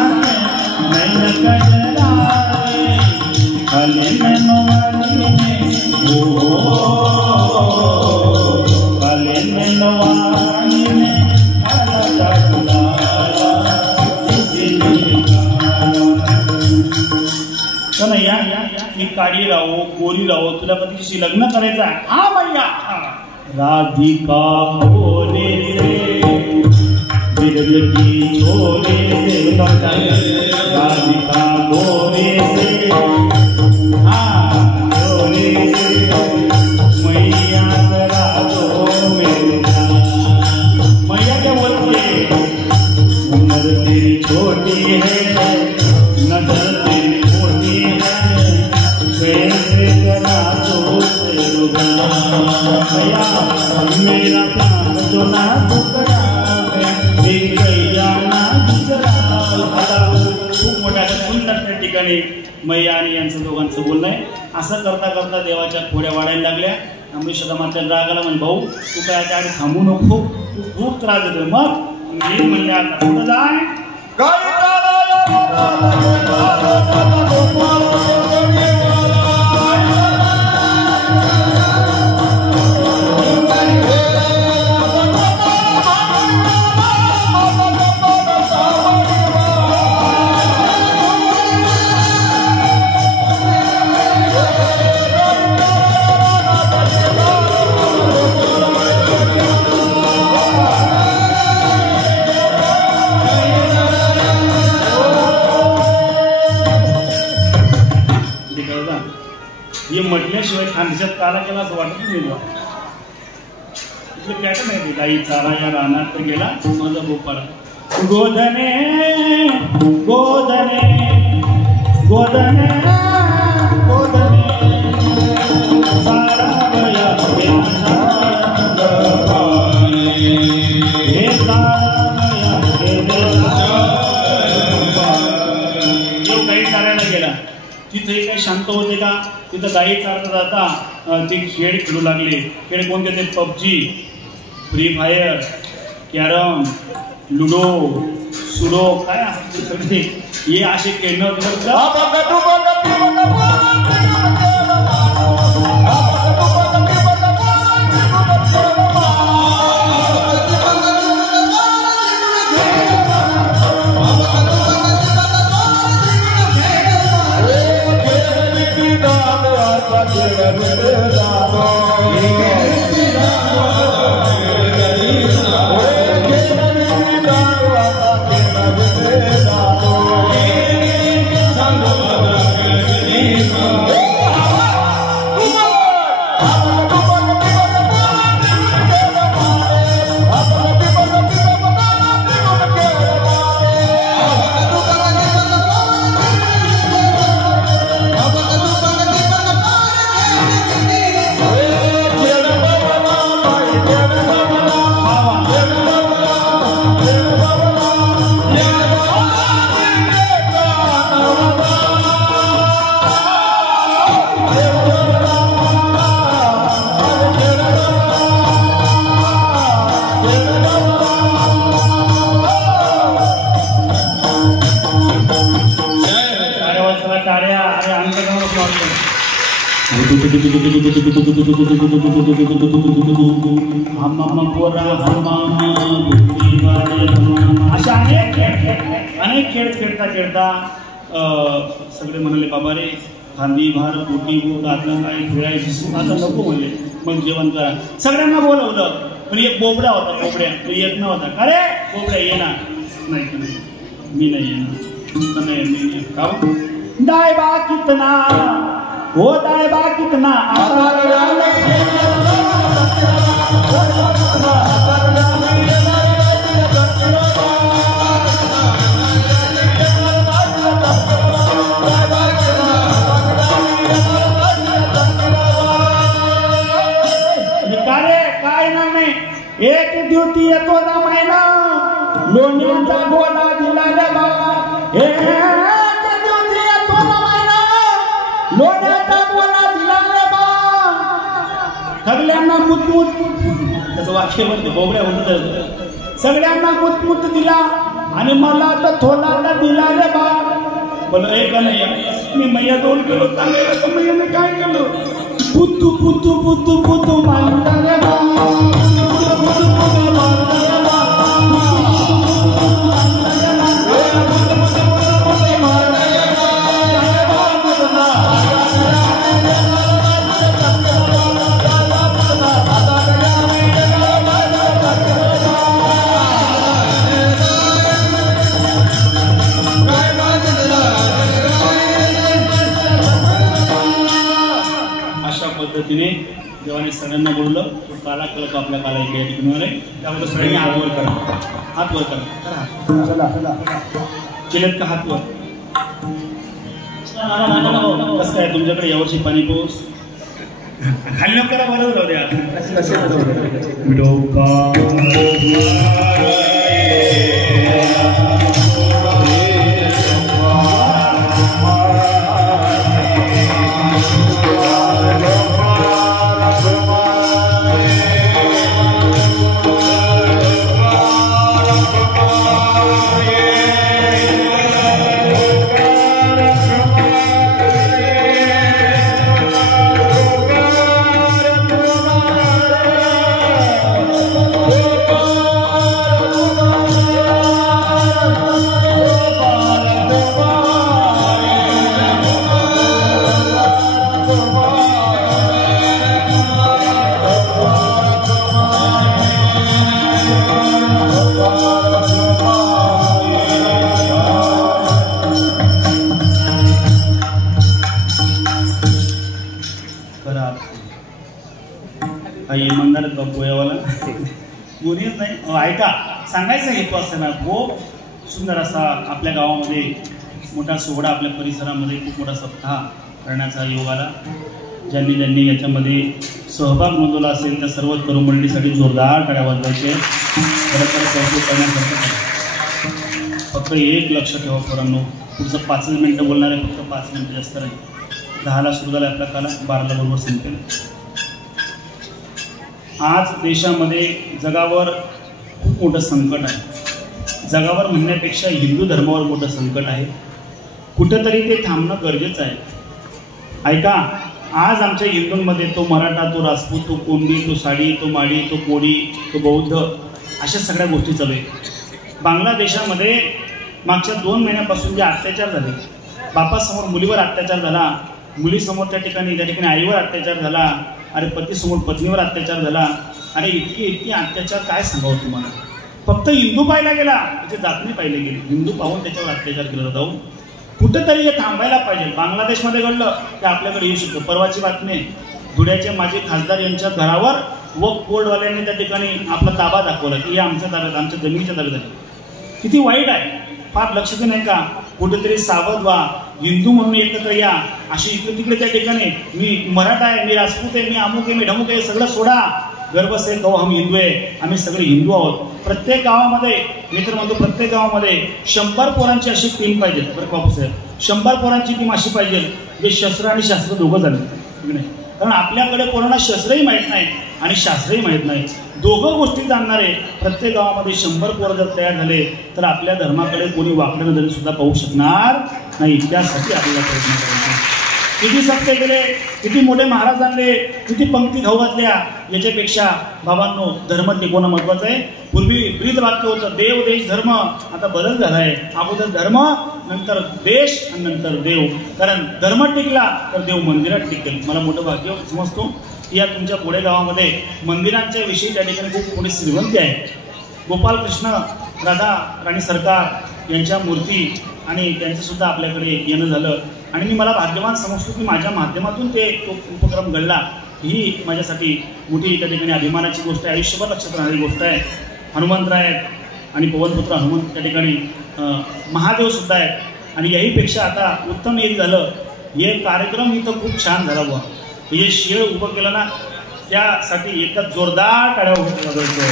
नैन कजरारे हले मनवाली में हले मनवाली में कन्हैया मी काळी राहो गोरी राहो तुला कधीशी लग्न करायचं आहे. हा मैया. राधिका भोले से दिल की छोले से राधिका भोले से छोले से मैया करा दो मेरा. मैया क्या बोलती है. उम्र तेरी छोटी है नजर तेरी छोटी है कैसे करा दो मैया मेरा प्राण जो ना दुखरावे ना दुसरा. खूप मोठ्या सुंदर त्या ठिकाणी मैया आणि यांचं दोघांचं बोलणं आहे. असं करता करता देवाच्या खोड्या वाढायला लागल्या. अमृतमात्याला राग आला म्हणजे भाऊ तू काय त्या थांबू नको तू खूप त्रास देतोय. मग मी म्हणले आता कुठं जाय हे म्हटल्याशिवाय खानदेशात काला केला असं वाटत नाही. इथलं पॅटर्न आहे. गाई चारा या रानात तर गेला माझा भोपाळा. गोधने गोधने गोधने गोधने सारा गया हे सारा गया गाई चारायला गेला. तिथे काही शांत होते का. तिथं गाई चालता जाता ते खेळ खेळू लागले. खेळ कोणते ते PUBG Free Fire carrom ludo सुडो काय असते सगळे हे असे खेळणं अशा अनेक खेळ खेळता खेळता सगळे म्हणाले बाबा रे खांदी भार पोटी बोट आता काय खेळायचं आता नको म्हणले. मग जेवण करा. सगळ्यांना बोलवलं पण एक बोबडा होता. बोबड्या तो येत नव्हता. का रे बोबड्या येणार नाही मी नाही येणार. का दायबा कितना हो दायबा कितना सगळ्यांना मुतमुत, त्याचं वाक्य म्हणते बोबड्या होत, सगळ्यांना मुतमुत दिला आणि मला तर थोडा दिला रे बा. बोल एक नाही, मी मैया 2 किलो तांदूळ तर मैया मी काय केलं, पुतू पुतू पुतू पुतू मानता रे बा. पद्धतीने जेव्हा सगळ्यांना बोललं तो काला कलक आपल्या काला इकडे टिकणार आहे, त्यामुळे सगळ्यांनी हात वर करा, हात वर करा, केलेत का हात वर. कसं काय तुमच्याकडे यावर्षी पाणी पाऊस खाली न करा, बरं राहू द्या. इमानदार बापू यावाला कोणीच नाही. ऐका, सांगायचं हेतू असं ना, खूप सुंदर असा आपल्या गावामध्ये मोठा सोहळा, आपल्या परिसरामध्ये खूप मोठा सप्ताह करण्याचा योग आला. ज्यांनी ज्यांनी याच्यामध्ये सहभाग नोंदवला असेल त्या सर्व तरुण मंडळीसाठी जोरदार टाळ्या वाजवायचे. खरंतर कौतुक करण्यासारखं. फक्त एक लक्ष ठेवा पोरांनो, पुढचं 5 मिनिटं बोलणार आहे, फक्त 5 मिनिटं जास्त नाही. 10ला सुरू झाला आपला काला, 12ला बरोबर संपेल. आज देशामध्ये जगावर खूप मोठं संकट आहे. जगावर म्हणण्यापेक्षा हिंदू धर्मावर मोठं संकट आहे. कुठंतरी ते थांबणं गरजेचं आहे. ऐका, आज आमच्या हिंदूंमध्ये तो मराठा, तो राजपूत, तो कोंडी, तो साडी, तो माडी, तो कोडी, तो बौद्ध, अशा सगळ्या गोष्टी चालू आहेत. बांगलादेशामध्ये मागच्या 2 महिन्यापासून जे अत्याचार झाले, बापासमोर मुलीवर अत्याचार झाला, मुलीसमोर त्या ठिकाणी आईवर अत्याचार झाला, अरे पतीसमोर पत्नीवर अत्याचार झाला. अरे इतके अत्याचार काय सांगावं तुम्हाला. फक्त हिंदू पाहायला गेला, त्याचे जातने पाहिले गेले, हिंदू पाहून त्याच्यावर अत्याचार केला जाऊ. कुठंतरी हे थांबायला पाहिजे. बांगलादेशमध्ये घडलं की आपल्याकडे येऊ शकतो. परवाची बातमी, धुळ्याचे माजी खासदार यांच्या घरावर वक्फ बोर्डवाल्यांनी त्या ठिकाणी आपला ताबा दाखवला की हे आमच्या ताब्यात, आमच्या जमिनीच्या ताब्यात आहे. किती वाईट आहे. फार लक्ष नाही का. कुठेतरी सावध व्हा, हिंदू म्हणून एकत्र या. अशी इकडे तिकडे त्या ठिकाणी मी मराठा आहे, मी राजपूत आहे, मी अमुक आहे, मी ढमुक आहे, सगळं सोडा. गर्व से कहो हम हिंदू आहे, आम्ही सगळे हिंदू आहोत. प्रत्येक गावामध्ये, मी तर म्हणतो प्रत्येक गावामध्ये 100 पोरांची अशी टीम पाहिजे. बरं बापूसाहेब, 100 पोरांची टीम अशी पाहिजे जे शस्त्र आणि शास्त्र दोघं झाले. कारण आपल्याकडे कोणाला शस्त्रही माहीत नाही आणि शास्त्रही माहीत नाही. दोघं गोष्टी जाणणारे प्रत्येक गावामध्ये 100 पोरं जर तयार झाले तर आपल्या धर्माकडे कोणी वाकडं नजरेने सुद्धा पाहू शकणार नाही. त्यासाठी आपल्याला प्रयत्न करायचा. किती सत्य केले, किती मोठे महाराज आणले, किती पंक्ती घाऊ घातल्या, याच्यापेक्षा बाबांनो धर्म टिकवणं महत्वाचं आहे. पूर्वी ब्रीद वाक्य होतं देव देश धर्म, आता बदल झाला आहे. अगोदर धर्म, नंतर देश आणि नंतर देव. कारण धर्म टिकला तर देव मंदिरात टिकेल. मला मोठं भाग्य समजतो की या तुमच्या पुढे गावामध्ये मंदिरांच्या विषयी त्या ठिकाणी खूप मोठी श्रीमंती आहे. गोपालकृष्ण राधा राणी सरकार यांच्या मूर्ती आणि त्यांचंसुद्धा आपल्याकडे येणं झालं आणि मी मला भाग्यवान समजतो की माझ्या माध्यमातून तो उपक्रम घडला. ही माझ्यासाठी मोठी त्या ठिकाणी अभिमानाची गोष्ट आहे. आयुष्यभर लक्षात राहणारी गोष्ट आहे. हनुमंतराय आहेत आणि पवनपुत्र हनुमंत त्या ठिकाणी महादेवसुद्धा आहेत आणि याहीपेक्षा आता उत्तम एक झालं, हे कार्यक्रम इथं खूप छान झाला बुवा. हे शेळ उभं केलं ना, त्यासाठी एकच जोरदार टाळ्या वाजवायचं.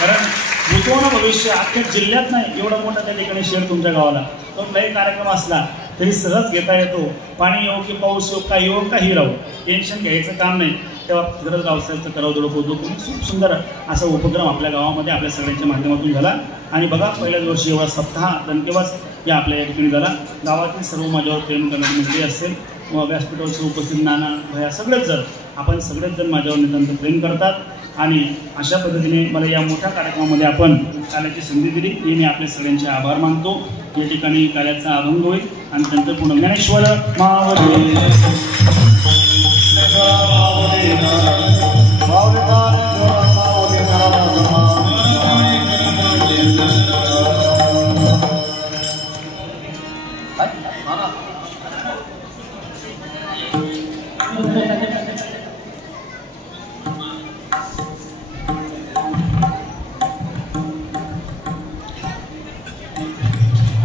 कारण भूतोन भविष्य अख्ख्या जिल्ह्यात नाही एवढा मोठा त्या ठिकाणी शेळ तुमच्या गावाला. कुठलाही कार्यक्रम असला तरी सहज घेता येतो. पाणी येऊ की पाऊस येऊ, काही येऊ काही राहू, टेन्शन घ्यायचं काम नाही. तेव्हा खरंच गावसाहेबचं करावं होतो. खूप सुंदर असा उपक्रम आपल्या गावामध्ये आपल्या सगळ्यांच्या माध्यमातून झाला. आणि बघा पहिल्याच वर्षी एवढा सप्ताह दणकेवास या आपल्या या ठिकाणी झाला. गावातील सर्व माझ्यावर प्रेम करणारी मंडळी असेल, व्यासपीठावरचे उपस्थित नाना भया सगळेच जण, आपण सगळेच जण माझ्यावर नितांत प्रेम करतात. आणि अशा पद्धतीने मला या मोठ्या कार्यक्रमामध्ये आपण काल्याची संधी दिली, ही मी आपल्या सगळ्यांचे आभार मानतो. या ठिकाणी काल्याचा अभंग होईल आणि नंतर पूर्ण ज्ञानेश्वर मावळे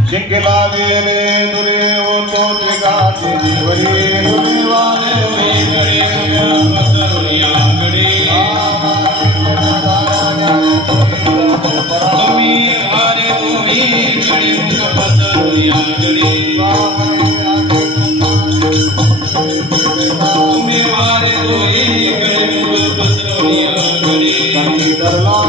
जिंकला वेले दुरे ओतो त्रिगाचे जीवरी दुनिवाने वेगळे बसरुया गडे तुम्ही वारे तुम्ही गडे बसरुया गडे तुम्ही वारे तुम्ही गडे बसरुया गडे दरला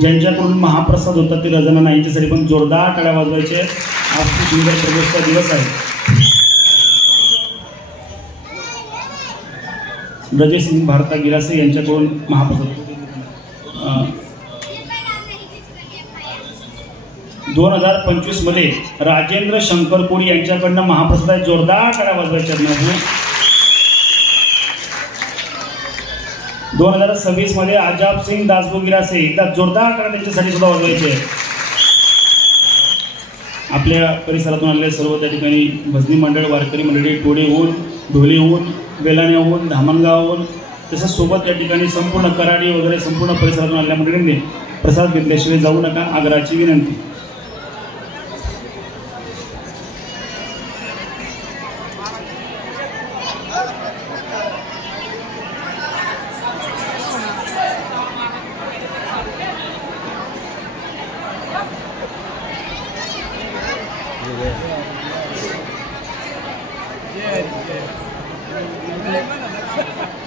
ज्यांच्याकडून महाप्रसाद होता ते रजना नाही, याच्यासाठी पण जोरदार टाळ्या वाजवायचे. आज खूप सुंदर प्रवेशचा दिवस आहे. ब्रजेश सिंग भारता गिरासे यांच्याकडून महाप्रसाद 2025 मध्ये राजेंद्र शंकर कोळी यांच्याकडनं महाप्रसाद जोरदार टाळ्या वाजवायच्या आहेत. 2026 मध्ये आजाब सिंग दासबोगिरासे एकदा जोरदार टाळ्या त्यांच्यासाठी सुद्धा वाजवायचे. आपल्या परिसरातून आलेले सर्व त्या ठिकाणी भजनी मंडळ, वारकरी मंडळी, टोळेहून, ढोलीहून, वेलाण्याहून, धामणगावहून, तसंच सोबत त्या ठिकाणी संपूर्ण कराडी वगैरे संपूर्ण परिसरातून आलेल्या मंडळींनी प्रसाद घेतल्याशिवाय जाऊ नका, आग्रहाची विनंती. Yeah.